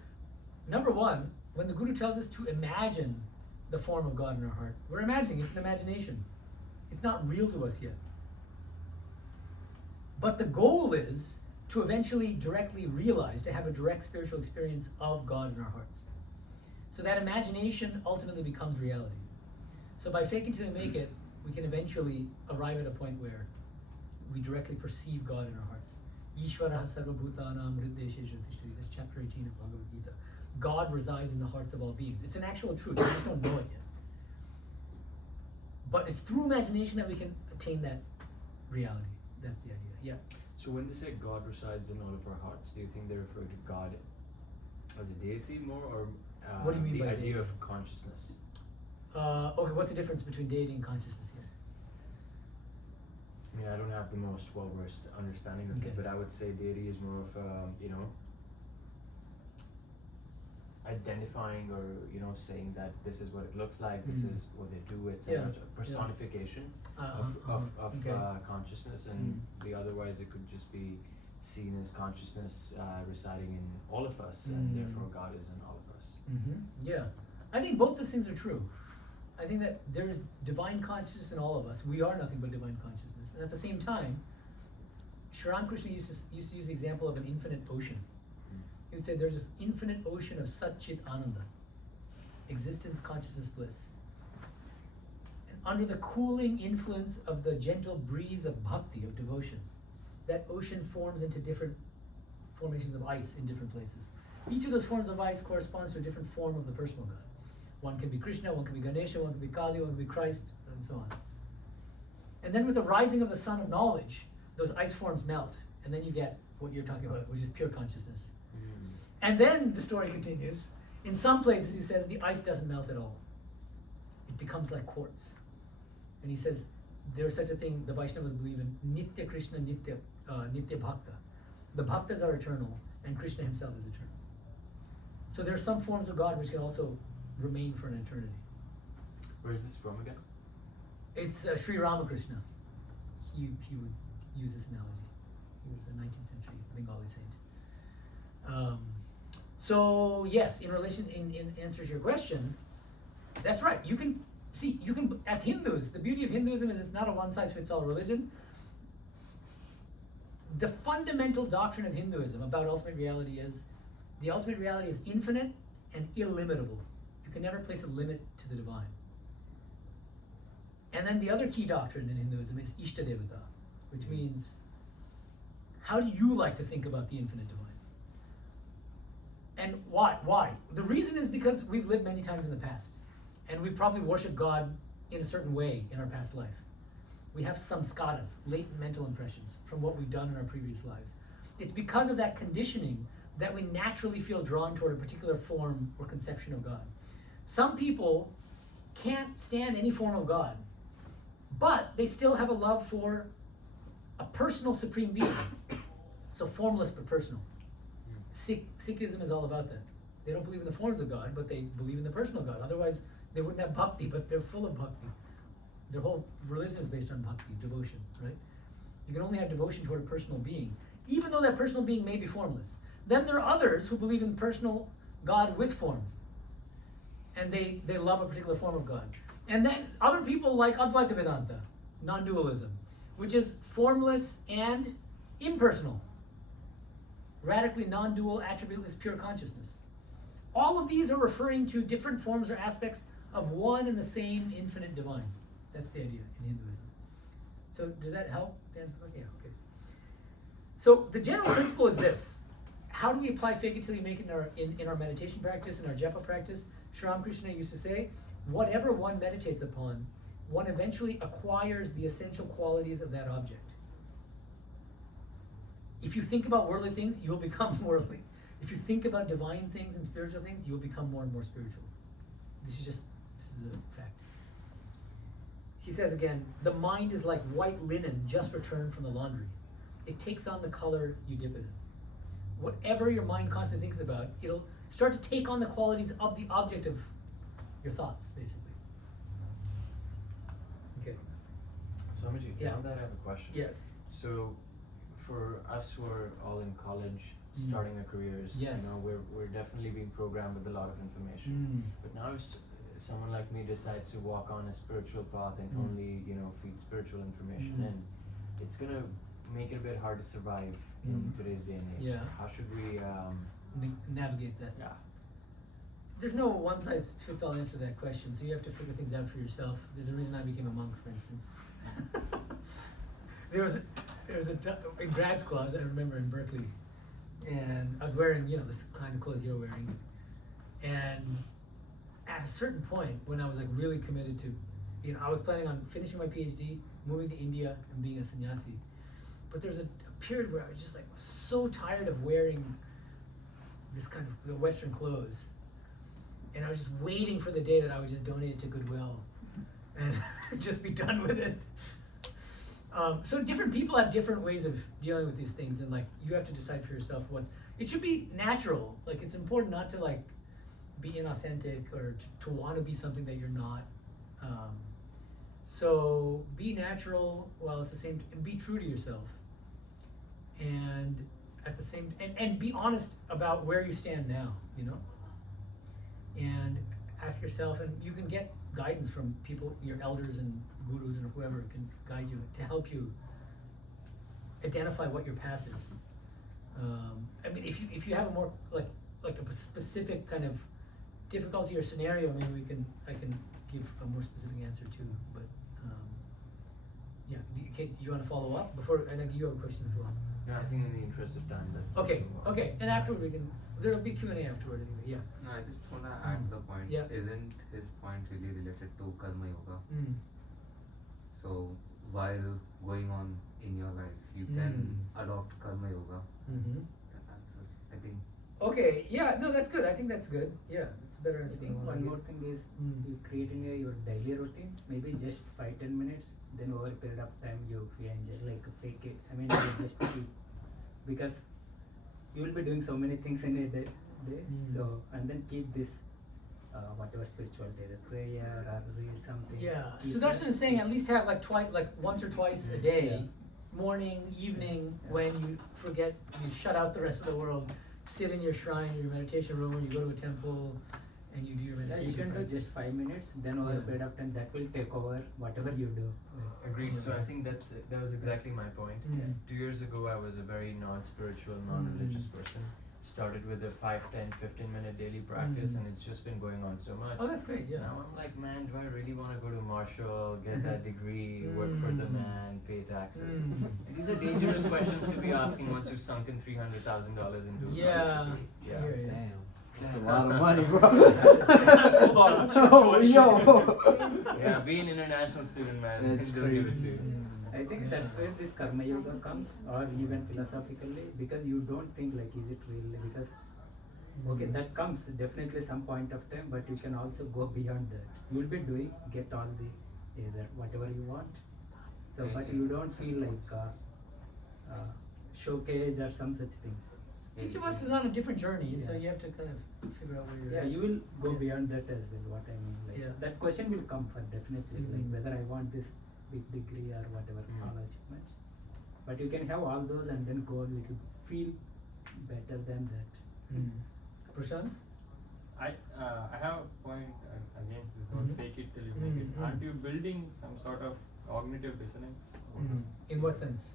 Number one, when the Guru tells us to imagine the form of God in our heart, we're imagining, it's an imagination. It's not real to us yet. But the goal is to eventually directly realize, to have a direct spiritual experience of God in our hearts. So that imagination ultimately becomes reality. So by fake it till we make it, we can eventually arrive at a point where we directly perceive God in our hearts. Ishvara sarvabhutanam hrideshesha tishtati. That's chapter 18 of Bhagavad Gita. God resides in the hearts of all beings. It's an actual truth. We just don't know it yet. But it's through imagination that we can attain that reality. That's the idea. Yeah. So when they say God resides in all of our hearts, do you think they refer to God as a deity more, or What do you mean the by idea deity? of consciousness? Okay, what's the difference between deity and consciousness here? I mean, I don't have the most well-versed understanding of Okay. it, but I would say deity is more of identifying or saying that this is what it looks like, this is what they do. It's Yeah, a personification of okay. consciousness, and otherwise it could just be seen as consciousness residing in all of us, and therefore God is in all of us. Yeah, I think both those things are true. I think that there is divine consciousness in all of us. We are nothing but divine consciousness. And at the same time, Sri Ramakrishna used to use the example of an infinite ocean. He would say there's this infinite ocean of Sat Chit Ananda, existence, consciousness, bliss. And under the cooling influence of the gentle breeze of bhakti, of devotion, that ocean forms into different formations of ice in different places. Each of those forms of ice corresponds to a different form of the personal God. One can be Krishna, one can be Ganesha, one can be Kali, one can be Christ, and so on. And then with the rising of the sun of knowledge, those ice forms melt, and then you get what you're talking about, which is pure consciousness. And then the story continues. In some places, he says the ice doesn't melt at all. It becomes like quartz. And he says there is such a thing, the Vaishnavas believe in Nitya Krishna, Nitya Bhakta. The Bhaktas are eternal, and Krishna himself is eternal. So there are some forms of God which can also remain for an eternity. Where is this from again? It's Sri Ramakrishna. He would use this analogy. He was a 19th century Bengali saint. So yes, in answer to your question, that's right. You can, as Hindus, the beauty of Hinduism is it's not a one-size-fits-all religion. the fundamental doctrine of Hinduism about ultimate reality is the ultimate reality is infinite and illimitable. You can never place a limit to the divine. And then the other key doctrine in Hinduism is Ishtadevata, which means how do you like to think about the infinite divine? And why? Why? The reason is because we've lived many times in the past, and we've probably worshipped God in a certain way in our past life. We have samskaras, latent mental impressions from what we've done in our previous lives. It's because of that conditioning that we naturally feel drawn toward a particular form or conception of God. Some people can't stand any form of God, but they still have a love for a personal supreme being. So formless but personal. Sikhism is all about that. They don't believe in the forms of God, but they believe in the personal God. Otherwise, they wouldn't have bhakti, but they're full of bhakti. Their whole religion is based on bhakti, devotion, right? You can only have devotion toward a personal being, even though that personal being may be formless. Then there are others who believe in personal God with form, and they love a particular form of God. And then other people like Advaita Vedanta, non-dualism, which is formless and impersonal, radically non-dual, attributeless, pure consciousness. All of these are referring to different forms or aspects of one and the same infinite divine. That's the idea in Hinduism. So does that help? Yeah, okay. So the general principle is this. How do we apply fake it till you make it in our meditation practice, in our japa practice? Sri Ramakrishna used to say, whatever one meditates upon, one eventually acquires the essential qualities of that object. If you think about worldly things, you'll become worldly. If you think about divine things and spiritual things, you'll become more and more spiritual. This is a fact. He says again, the mind is like white linen just returned from the laundry. It takes on the color you dip it in. Whatever your mind constantly thinks about, it'll start to take on the qualities of the object of your thoughts, basically. Okay. Swamiji, Yeah. on that I have a question. Yes. So, for us who are all in college, starting our careers, Yes. you know, we're definitely being programmed with a lot of information. But now if someone like me decides to walk on a spiritual path and only, you know, feed spiritual information in, it's gonna make it a bit hard to survive in today's day and age. Yeah. How should we Navigate that. yeah. There's no one-size-fits-all answer to that question, so you have to figure things out for yourself. There's a reason I became a monk, for instance. There was in grad school, I remember in Berkeley, and I was wearing, you know, this kind of clothes you're wearing, and at a certain point, when I was like really committed to, you know, I was planning on finishing my PhD, moving to India, and being a sannyasi. But there's a period where I was just like so tired of wearing this kind of the Western clothes, and I was just waiting for the day that I would just donate it to Goodwill and just be done with it. So different people have different ways of dealing with these things, and like you have to decide for yourself it should be natural. Like it's important not to like be inauthentic or to want to be something that you're not. So be natural while at the same and be true to yourself. And at the same and be honest about where you stand now, you know? And ask yourself, and you can get guidance from people, your elders and gurus and whoever can guide you to help you identify what your path is. I mean, if you have a more like a specific kind of difficulty or scenario, maybe I can give a more specific answer too. But yeah, do you want to follow up before? And you have a question as well. No, I think in the interest of time, that's Okay, and afterward there'll be Q&A afterward anyway. Yeah. No, I just want to add the point. Yeah. Isn't his point really related to karma yoga? Mm. So while going on in your life, you can adopt karma yoga. Mm-hmm. That answers, I think. Okay. Yeah. No, that's good. I think that's good. Yeah, it's a better I answer. think than one I more gave. thing is Mm. you creating your daily routine, maybe just 5-10 minutes, then over a period of time you enjoy like fake it. I mean, you just keep, because you will be doing so many things in a day. So and then keep this whatever spirituality, the prayer or read something. Yeah. keep So Darshan that. is saying at least have like once or twice a day, Yeah. morning, evening, Yeah. when you forget, you shut out the rest of the world, sit in your shrine, your meditation room, or you go to a temple, and you do your Yeah, meditation. you can do practice. just 5 minutes, then over a period of time that will take over whatever you do. Agreed. So I think that was exactly my point. Mm. 2 years ago, I was a very non-spiritual, non-religious person. Started with a 5, 10, 15-minute daily practice, and it's just been going on so much. Oh, that's great. Yeah. Now I'm like, man, do I really want to go to Marshall, get that degree, work for the man, pay taxes? These are dangerous questions to be asking once you've sunken $300,000 into a Yeah. college degree. I hear ya. Damn. That's a lot of money, bro. Hold on, what's your Oh, tuition? yo. Yeah, be an international student, man. That's They'll give it to crazy. you. I think that's where this karma yoga comes, or even philosophically, because you don't think like, is it really? Because okay, that comes definitely some point of time, but you can also go beyond that. You will be doing, get all the either whatever you want. So, but you don't feel like showcase or some such thing. Each of us is on a different journey, and so you have to kind of figure out where you're Yeah, at. you will go beyond that as well. What I mean, like Yeah. that question will come for definitely, Mhm. like whether I want this big degree or whatever all achievements. But you can have all those and then go a little feel better than that. Prashant? I have a point against this whole Mhm. fake it till you make it. Mhm. Aren't you building some sort of cognitive dissonance? In what sense?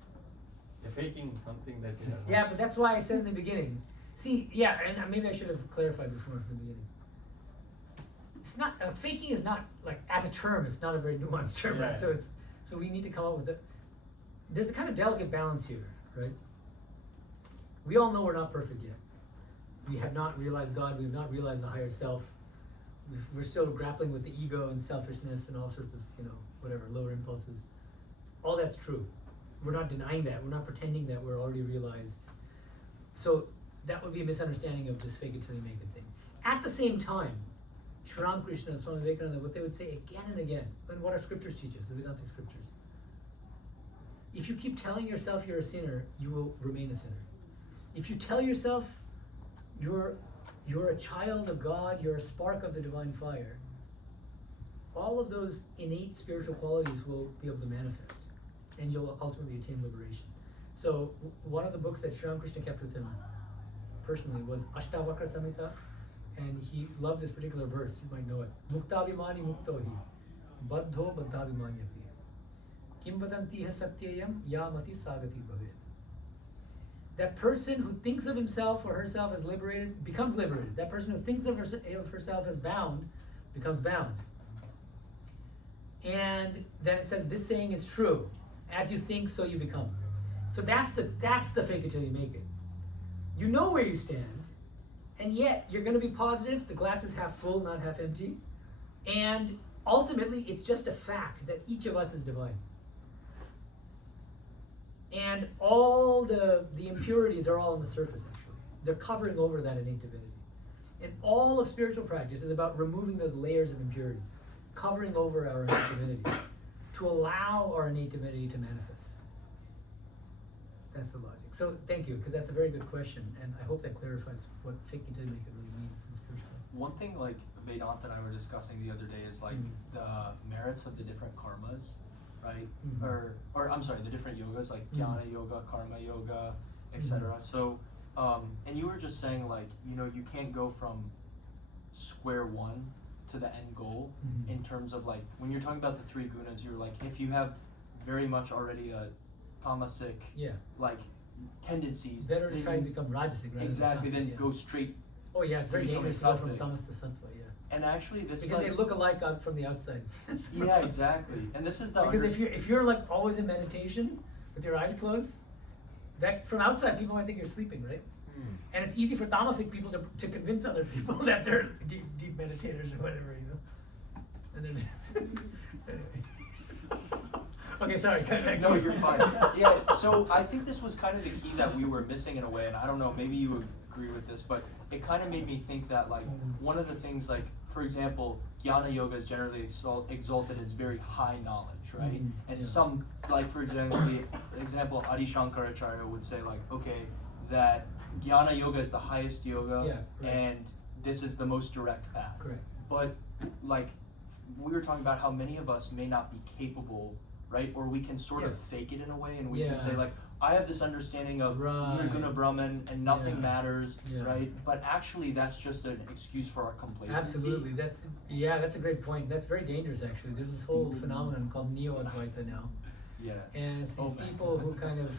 You're faking something that you have. Yeah, but that's why I said in the beginning. See, yeah, and maybe I should have clarified this more from the beginning. It's not faking is not like as a term. It's not a very nuanced term, right? Yeah. So we need to come up with it. There's a kind of delicate balance here, right? We all know we're not perfect yet. We have not realized God. We have not realized the higher self. We're still grappling with the ego and selfishness and all sorts of whatever lower impulses. All that's true. We're not denying that. We're not pretending that we're already realized. So that would be a misunderstanding of this fake it till you make it thing. At the same time, Sri Ramakrishna and Swami Vivekananda, what they would say again and again, and what our scriptures teach us, the Vedāntic scriptures. If you keep telling yourself you're a sinner, you will remain a sinner. If you tell yourself you're a child of God, you're a spark of the divine fire, all of those innate spiritual qualities will be able to manifest, and you'll ultimately attain liberation. So one of the books that Sri Ramakrishna kept with him personally was Ashtavakra Samhita, and he loved this particular verse. You might know it. Muktabhimani muktohi, baddho baddhabhimanyapi, kim vadanti ha satyayam yamati sagati bhavet. That person who thinks of himself or herself as liberated becomes liberated. That person who thinks of herself as bound becomes bound. And then it says this saying is true: as you think, so you become. So that's the fake it till you make it. You know where you stand, and yet you're going to be positive. The glass is half full, not half empty. And ultimately, it's just a fact that each of us is divine. And all the impurities are all on the surface, actually. They're covering over that innate divinity. And all of spiritual practice is about removing those layers of impurity, covering over our innate divinity, to allow our innate divinity to manifest. That's the logic. So thank you, because that's a very good question, and I hope that clarifies what fake it till you make it really means in spiritual life. One thing like Vedanta and I were discussing the other day is like the merits of the different karmas, right? Or I'm sorry, the different yogas like Jnana Yoga, Karma Yoga, etc. So, and you were just saying like, you can't go from square one to the end goal in terms of like, when you're talking about the three gunas, you're like, if you have very much already a tamasic like tendencies, Better to try to become rajasic rather exactly than then go straight. Oh yeah, it's very becoming dangerous to go from sattvic. tamas to sattva, And actually this because like, they look alike from the outside. yeah, exactly. And this is the Because if you're like always in meditation with your eyes closed, that from outside people might think you're sleeping, right? And it's easy for tamasic people to convince other people that they're deep meditators or whatever, And then anyway. Okay, sorry. No, you're fine. Yeah, so I think this was kind of the key that we were missing in a way, and I don't know, maybe you agree with this, but it kind of made me think that like one of the things like, for example, Jnana Yoga is generally exalted as very high knowledge, right? And some, like for example, Adi Shankaracharya would say like, okay, that Jnana Yoga is the highest yoga, and this is the most direct path. Correct. But like we were talking about how many of us may not be capable right? Or we can sort of fake it in a way, and we can say Yeah. like, I have this understanding of Right. Nirguna Brahman and nothing Yeah. matters, Yeah. right? But actually, that's just an excuse for our complacency. Absolutely, that's a great point. That's very dangerous actually. There's this whole phenomenon called neo-Advaita now, Yeah. and it's these Oh, man. people who kind of,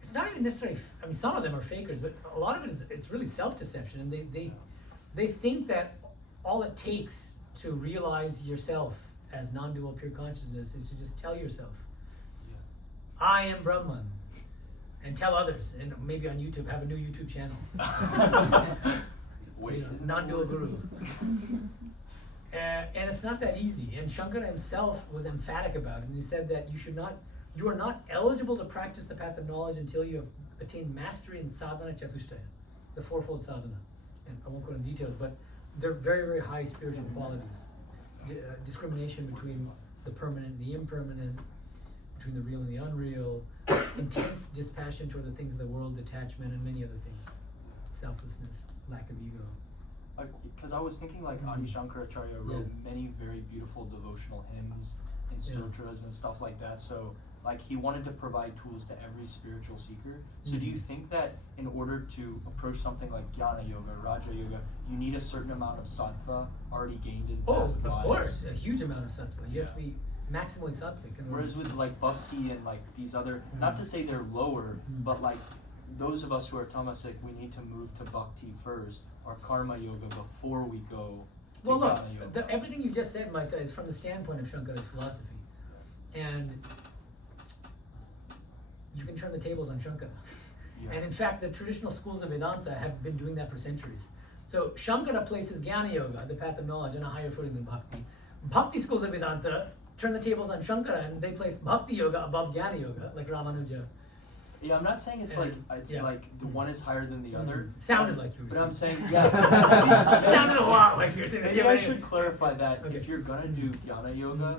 it's not even necessarily, I mean some of them are fakers, but a lot of it is, it's really self-deception, and they think that all it takes to realize yourself as non-dual pure consciousness is to just tell yourself, I am Brahman, and tell others, and maybe on YouTube, have a new YouTube channel. Wait, You know, isn't that non-dual what- guru. And it's not that easy. And Shankara himself was emphatic about it, and he said that you are not eligible to practice the path of knowledge until you have attained mastery in sadhana chatushtaya, the fourfold sadhana. And I won't go into details, but they're very, very high spiritual qualities. Discrimination between the permanent and the impermanent, between the real and the unreal, intense dispassion toward the things of the world, detachment, and many other things. Selflessness, lack of ego. Because I was thinking like Adi Shankaracharya wrote many very beautiful devotional hymns and stotras and stuff like that. So like he wanted to provide tools to every spiritual seeker. So do you think that in order to approach something like Jnana Yoga, Raja Yoga, you need a certain amount of sattva already gained in past lives? Of course, a huge amount of sattva. You have to be maximally sattvic. Whereas with like bhakti and like these other, not to say they're lower, but like those of us who are tamasic, we need to move to bhakti first, or karma yoga before we go to Well, look, jnana yoga. everything you just said, Micah, is from the standpoint of Shankara's philosophy. And you can turn the tables on Shankara. Yeah. And in fact, the traditional schools of Vedanta have been doing that for centuries. So Shankara places Jnana Yoga, the path of knowledge, on a higher footing than Bhakti. Bhakti schools of Vedanta turn the tables on Shankara, and they place Bhakti Yoga above Jnana Yoga, like Ramanuja. Yeah, I'm not saying it's like the one is higher than the other. Sounded like you were But saying. I'm saying yeah. Sounded a lot like you were saying that. Maybe Yeah, I but- should clarify that Okay. if you're gonna do jnana yoga,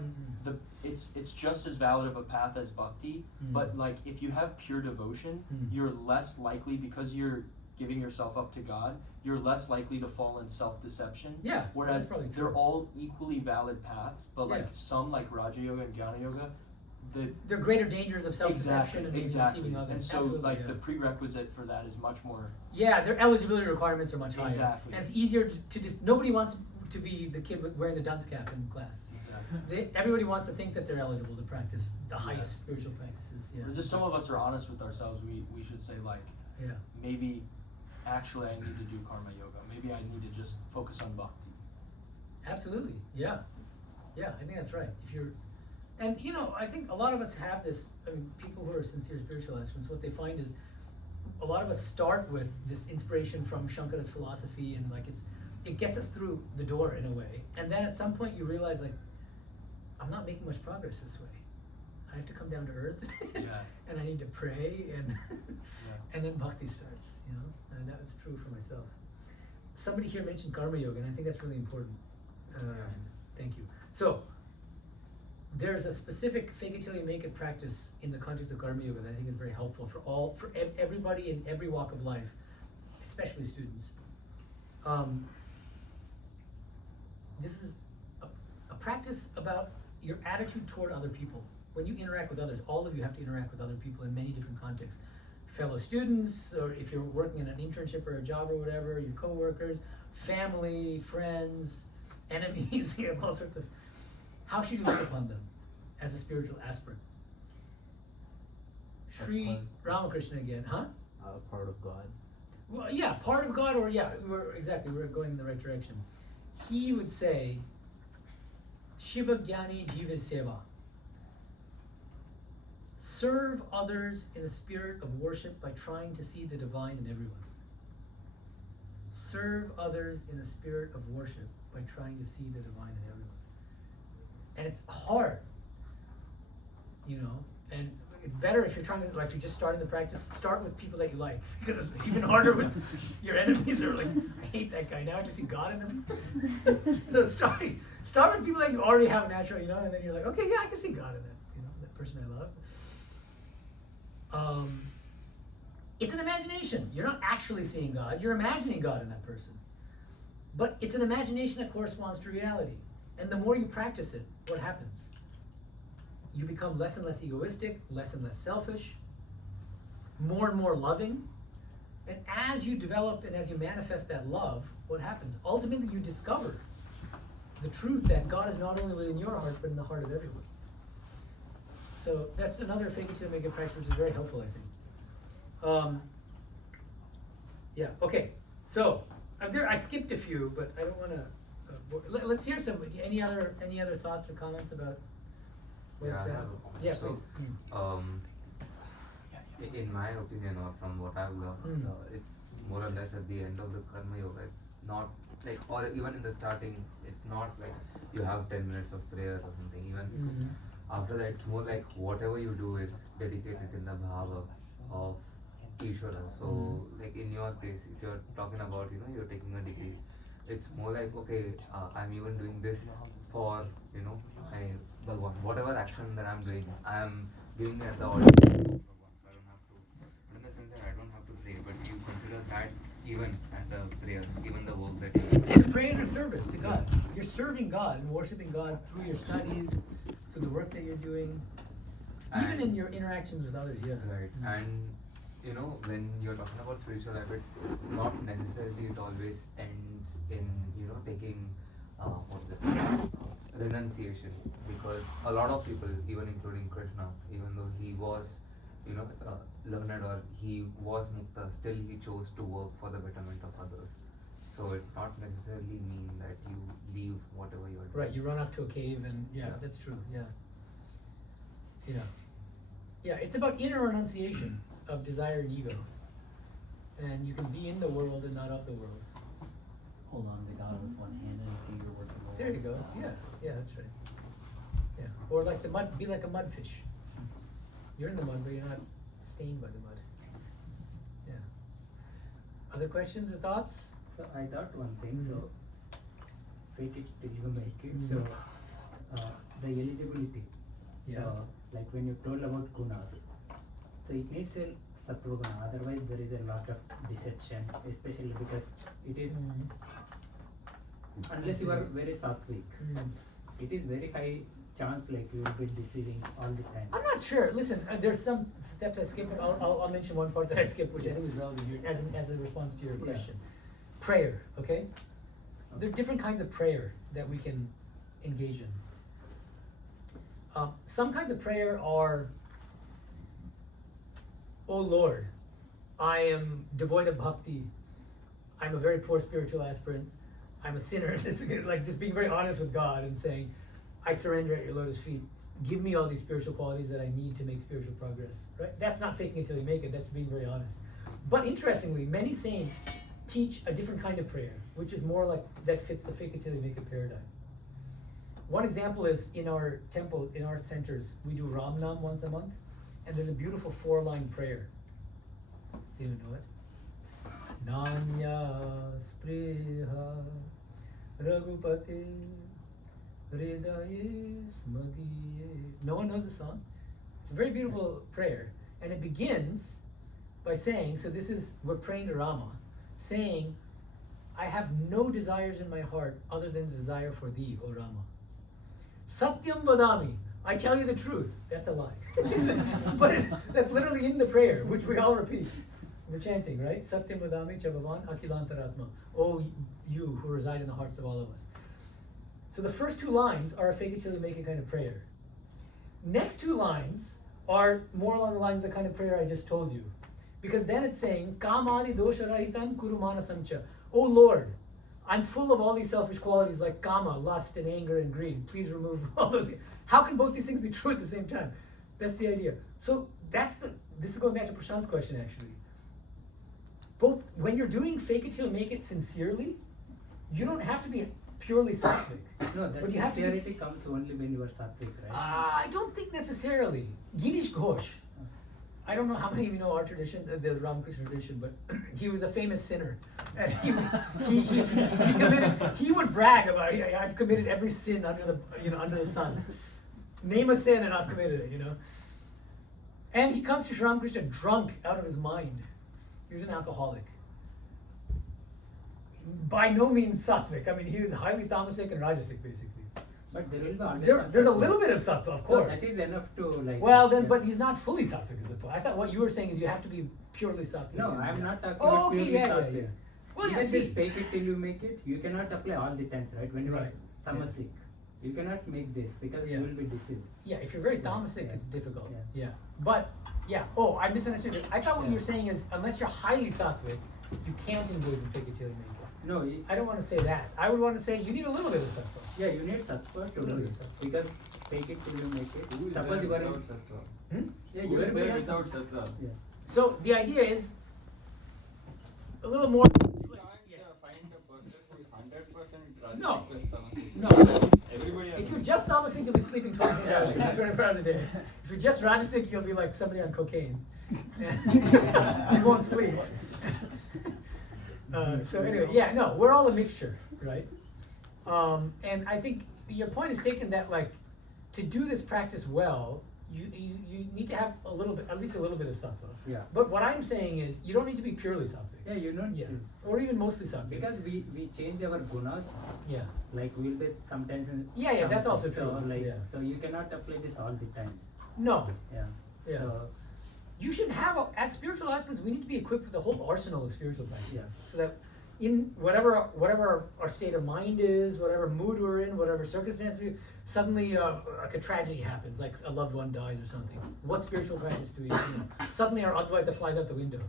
it's just as valid of a path as bhakti. But like if you have pure devotion, you're less likely, because you're giving yourself up to God, you're less likely to fall in self-deception. Yeah, Whereas that's probably true. they're all equally valid paths, but like Yeah. some like Raja Yoga and Jnana Yoga, There are greater dangers of self-deception and maybe exactly. deceiving others. And so Absolutely, like yeah. the prerequisite for that is much more. Yeah, their eligibility requirements are much higher. Exactly. And it's easier to just, nobody wants to be the kid wearing the dunce cap in class. Everybody wants to think that they're eligible to practice the highest spiritual practices. Yeah. Whereas if some of us are honest with ourselves, we should say like, Yeah. maybe actually I need to do karma yoga. Maybe I need to just focus on bhakti. Absolutely. Yeah. Yeah, I think that's right. If you're, and you know, I think a lot of us have this, I mean, people who are sincere spiritual aspirants, what they find is a lot of us start with this inspiration from Shankara's philosophy, and like it gets us through the door in a way. And then at some point you realize like, I'm not making much progress this way. I have to come down to earth and I need to pray, and and then bhakti starts, you know, and that was true for myself. Somebody here mentioned karma yoga, and I think that's really important. Thank you. So there's a specific fake it till you make it practice in the context of karma yoga that I think is very helpful for everybody in every walk of life, especially students. This is a practice about your attitude toward other people. When you interact with others, all of you have to interact with other people in many different contexts. Fellow students, or if you're working in an internship or a job or whatever, your coworkers, family, friends, enemies, you have all sorts of. How should you look upon them as a spiritual aspirant? Sri Ramakrishna again, huh? Part of God. Well, yeah, part of God, or yeah, we're going in the right direction. He would say, Shiva Jnani Jiva Seva. Serve others in a spirit of worship by trying to see the divine in everyone. Serve others in a spirit of worship by trying to see the divine in everyone. And it's hard, you know, and it's better if you're trying to, like, if you're just starting the practice, start with people that you like, because it's even harder with your enemies are like, I hate that guy, now I just see God in them. So start with people that you already have a natural, you know, and then you're like, okay, yeah, I can see God in that, you know, that person I love. It's an imagination. You're not actually seeing God, you're imagining God in that person. But it's an imagination that corresponds to reality. And the more you practice it, what happens? you become less and less egoistic, less and less selfish, more and more loving. And as you develop and as you manifest that love, what happens? Ultimately, you discover the truth that God is not only within your heart, but in the heart of everyone. So that's another fake it till you make it practice, which is very helpful, I think. Yeah, okay. So I skipped a few, but I don't want to. Let's hear some. Any other thoughts or comments about what Yeah, I said? have a point. Yeah, So, please. in my opinion, or from what I've learned, it's more or less at the end of the karma yoga. It's not like, or even in the starting, it's not like you have 10 minutes of prayer or something. Even after that, it's more like whatever you do is dedicated in the bhava of Ishvara. So, like in your case, if you're talking about, you're taking a degree, it's more like, okay, I'm even doing this for, Bhagwan. Whatever action that I'm doing, I'm doing it at the order of Bhagwan. So I don't have to, in the sense that I don't have to pray, but you consider that even as a prayer, even the work that you do. It's a prayer and a service to God. You're serving God and worshiping God through your studies, through the work that you're doing, even in your interactions with others. Yeah. Right. And when you're talking about spiritual habits, not necessarily it always ends in taking renunciation, because a lot of people, even including Krishna, even though he was learned or he was mukta, still he chose to work for the betterment of others. So it not necessarily mean that you leave whatever you are doing. Right, you run off to a cave and that's true. Yeah, it's about inner renunciation of desire and ego. And you can be in the world and not of the world. Hold on the God with one hand and a finger working over. There you go. Yeah, that's right. Yeah. Or like the mud, be like a mudfish. You're in the mud, but you're not stained by the mud. Yeah. Other questions or thoughts? So I thought one thing, so fake it till you make it. So the eligibility. So like when you told about gunas, so it needs a sattva guna, otherwise there is a lot of deception, especially because it is, unless you are very sattvic, it is very high chance like you will be deceiving all the time. I'm not sure. Listen, there's some steps I skipped. I'll mention one part that I skipped, which I think is relevant here as a response to your question. Prayer, okay? There are different kinds of prayer that we can engage in. Some kinds of prayer are, "Oh Lord, I am devoid of bhakti. I'm a very poor spiritual aspirant. I'm a sinner." This is like just being very honest with God and saying, "I surrender at your lotus feet. Give me all these spiritual qualities that I need to make spiritual progress." Right? That's not faking it till you make it. That's being very honest. But interestingly, many saints teach a different kind of prayer, which is more like that fits the fake it till you make it paradigm. One example is in our temple, in our centers, we do Ram Nam once a month, and there's a beautiful 4-line prayer. Does anyone know it? Nanya spreha raghupate hridaye smadiye. No one knows the song? It's a very beautiful prayer, and it begins by saying, so this is, we're praying to Rama, saying, "I have no desires in my heart other than desire for thee, O Rama. Satyam vadami, I tell you the truth." That's a lie. But that's literally in the prayer, which we all repeat. We're chanting, right? Satyam vadami chabhavan akilantaratma. Oh, you who reside in the hearts of all of us. So the first 2 lines are a fake it till you make it kind of prayer. Next 2 lines are more along the lines of the kind of prayer I just told you. Because then it's saying, Kamadi dosharahitam kurumana samcha. Oh Lord, I'm full of all these selfish qualities like kama, lust and anger and greed. Please remove all those. How can both these things be true at the same time? That's the idea. So this is going back to Prashant's question actually. Both, when you're doing fake it till you make it sincerely, you don't have to be purely sattvic. No, that But you have to be- sincerity comes only when you are sattvic, right? I don't think necessarily. Girish Ghosh, I don't know how many of you know our tradition, the Ramakrishna tradition, but he was a famous sinner. And he would brag about, "I've committed every sin under the sun. Name a sin and I've committed it, And he comes to Sri Ramakrishna drunk out of his mind. He was an alcoholic. By no means sattvic. I mean, he was highly tamasic and rajasic, basically. But there will be always There's a sattva. little bit of sattva, of So course. that is enough to like. Well, then, yeah. but he's not fully sattvic is the point. I thought what you were saying is you have to be purely sattvic. No, and- I'm not talking Oh, about okay, purely yeah, sattvic. yeah. Well, yeah, Even see. this fake it till you make it, you cannot apply all the times, right? When you are Right. tamasic, you cannot make this because Yeah. you will be deceived. Yeah, if you're very Yeah, tamasic, yeah. it's difficult. Yeah. Yeah. But, yeah. Oh, I misunderstood it. I thought what Yeah. you were saying is unless you're highly sattvic, you can't engage in fake it till you make it. No, I don't want to say that. I would want to say you need a little bit of sattva. yeah, you need sattva to A do little it bit sattva. because fake it till you make it. Who is Suppose there you are in, without sattva? yeah, Who you is will be there in without sattva? yeah. So the idea is a little more. You can't find a person who is 100% No. plus tamasic. No. Everybody has If you're just tamasic, you'll be sleeping 24 hours, 24 hours a day. If you're just rajasic, you'll be like somebody on cocaine. You won't sleep. So anyway, yeah, no, we're all a mixture, right? And I think your point is taken that like to do this practice well, you need to have a little bit, at least a little bit of sattva. Yeah. But what I'm saying is you don't need to be purely sattvic. Yeah, you don't. Yeah. Or even mostly sattvic. Because we change our gunas, yeah. like we'll be sometimes in. Yeah, that's tamasic, also so true, like yeah. so you cannot apply this all the times. No. Yeah. Yeah. So You should have, as spiritual aspirants, we need to be equipped with a whole arsenal of spiritual practices. Yes. So that in whatever our state of mind is, whatever mood we're in, whatever circumstance we, suddenly like a tragedy happens, like a loved one dies or something. What spiritual practice do we, suddenly our Advaita flies out the window,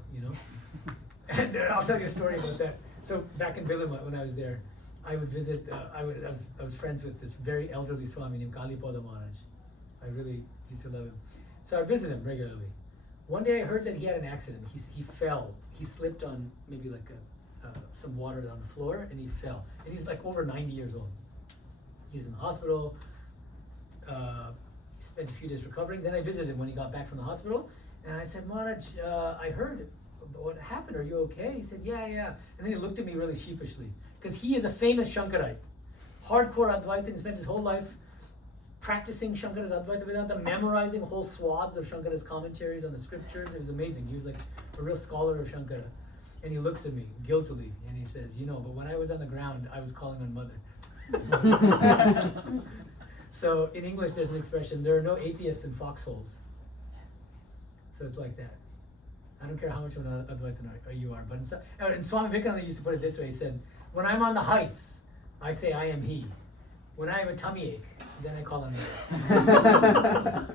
And I'll tell you a story about that. So back in Bilima, when I was there, I would visit, I was friends with this very elderly Swami named Kalipada Maharaj. I really used to love him. So I visit him regularly. One day I heard that he had an accident. He fell. He slipped on maybe like some water on the floor and he fell. And he's like over 90 years old. He was in the hospital. He spent a few days recovering. Then I visited him when he got back from the hospital. And I said, Maharaj, I heard what happened. Are you okay? He said, yeah. And then he looked at me really sheepishly. Because he is a famous Shankarite. Hardcore Advaita, and he spent his whole life practicing Shankara's Advaita Vedanta, memorizing whole swaths of Shankara's commentaries on the scriptures. It was amazing. He was like a real scholar of Shankara. And he looks at me guiltily and he says, but when I was on the ground, I was calling on Mother. So in English, there's an expression, there are no atheists in foxholes. So it's like that. I don't care how much of an Advaita you are. But and Swami Vivekananda used to put it this way. He said, when I'm on the heights, I say I am he. When I have a tummy ache, then I call on Mother.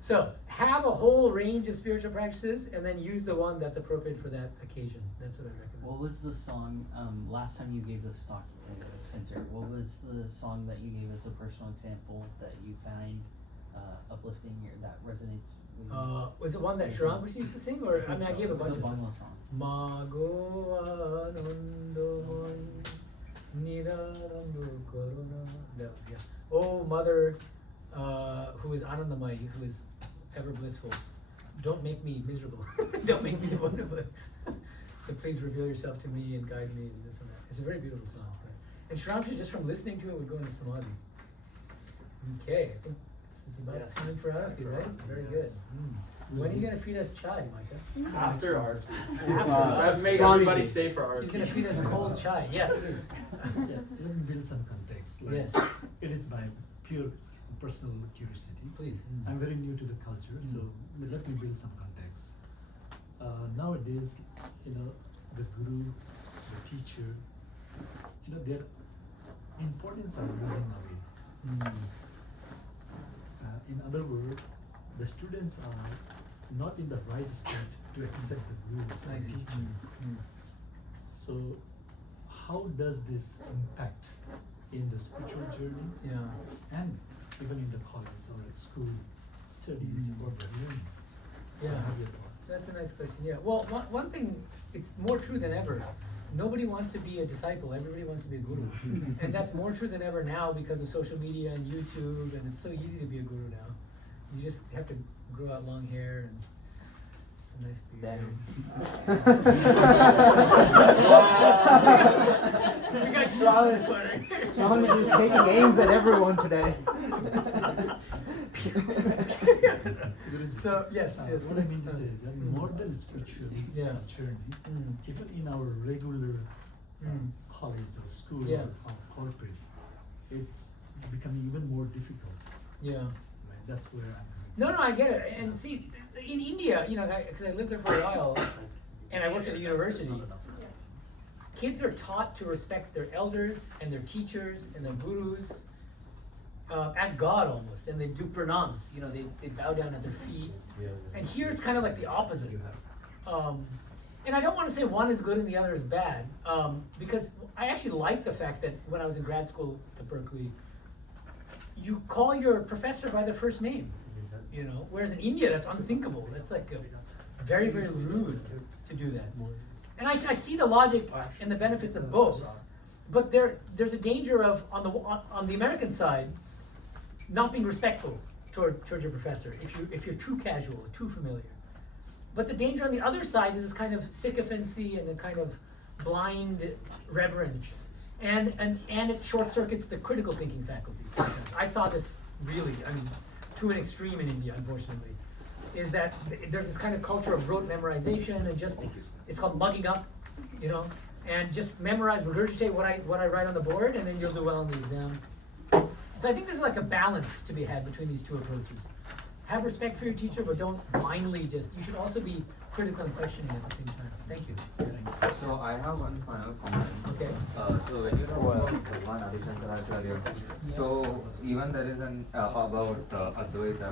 So have a whole range of spiritual practices and then use the one that's appropriate for that occasion. That's what I recommend. What was the song, last time you gave this talk at the center, what was the song that you gave as a personal example that you find uplifting that resonates with you? Was it one that Sri Ramakrishna used to sing? Or I gave a bunch of Bangla songs. song. Mago Anandamoy Niranando Korona. Yeah. Oh, Mother, who is Anandamai, who is ever blissful, don't make me miserable. Don't make me devoted. So please reveal yourself to me and guide me and this and that. It's a very beautiful song. Right? And Sri Ramakrishna, just from listening to it, would go into samadhi. Okay, I think this is about time for Arati, right? Very good. When are you going to feed us chai, Micah? After ours. After. So I've made everybody stay for ours. He's going to feed us cold chai. Yeah, please. Yeah, let me build some context. Yes. It is by pure personal curiosity. Please. I'm very new to the culture, so let me build some context. Nowadays, the guru, the teacher, their importance are losing away. In other words, the students are not in the right state to accept the gurus or teacher. So, how does this impact in the spiritual journey? Yeah. And even in the college or at school studies or the learning? Yeah. What are your thoughts? That's a nice question. Yeah. Well, one thing, it's more true than ever. Nobody wants to be a disciple. Everybody wants to be a guru. And that's more true than ever now because of social media and YouTube, and it's so easy to be a guru now. You just have to grow out long hair and a nice beard. We got Swami is just taking aims at everyone today. So yes, yes. What I mean to say is that more than spiritual journey, even in our regular college or school or corporates, it's becoming even more difficult. Yeah. Right? That's where I'm. No, I get it. And see, in India, you know, because I lived there for a while, and I worked at a university, kids are taught to respect their elders and their teachers and their gurus as God almost, and they do pranams. You know, they bow down at their feet. And here it's kind of like the opposite. And I don't want to say one is good and the other is bad, because I actually like the fact that when I was in grad school at Berkeley, you call your professor by their first name. You know, whereas in India that's unthinkable. That's like very, very rude to do that. And I see the logic and the benefits of both, but there's a danger of on the American side not being respectful toward your professor if you're too casual, too familiar. But the danger on the other side is this kind of sycophancy and a kind of blind reverence, and it short circuits the critical thinking faculties. Sometimes. I saw this really, to an extreme in India, unfortunately, is that there's this kind of culture of rote memorization and just, it's called mugging up, you know, and just memorize, regurgitate what I write on the board, and then you'll do well on the exam. So I think there's like a balance to be had between these two approaches. Have respect for your teacher, but don't blindly you should also be critical and questioning at the same time. Thank you. So I have one final comment. Okay. So when you talk about one addition to that earlier, so even there is an about Advaita,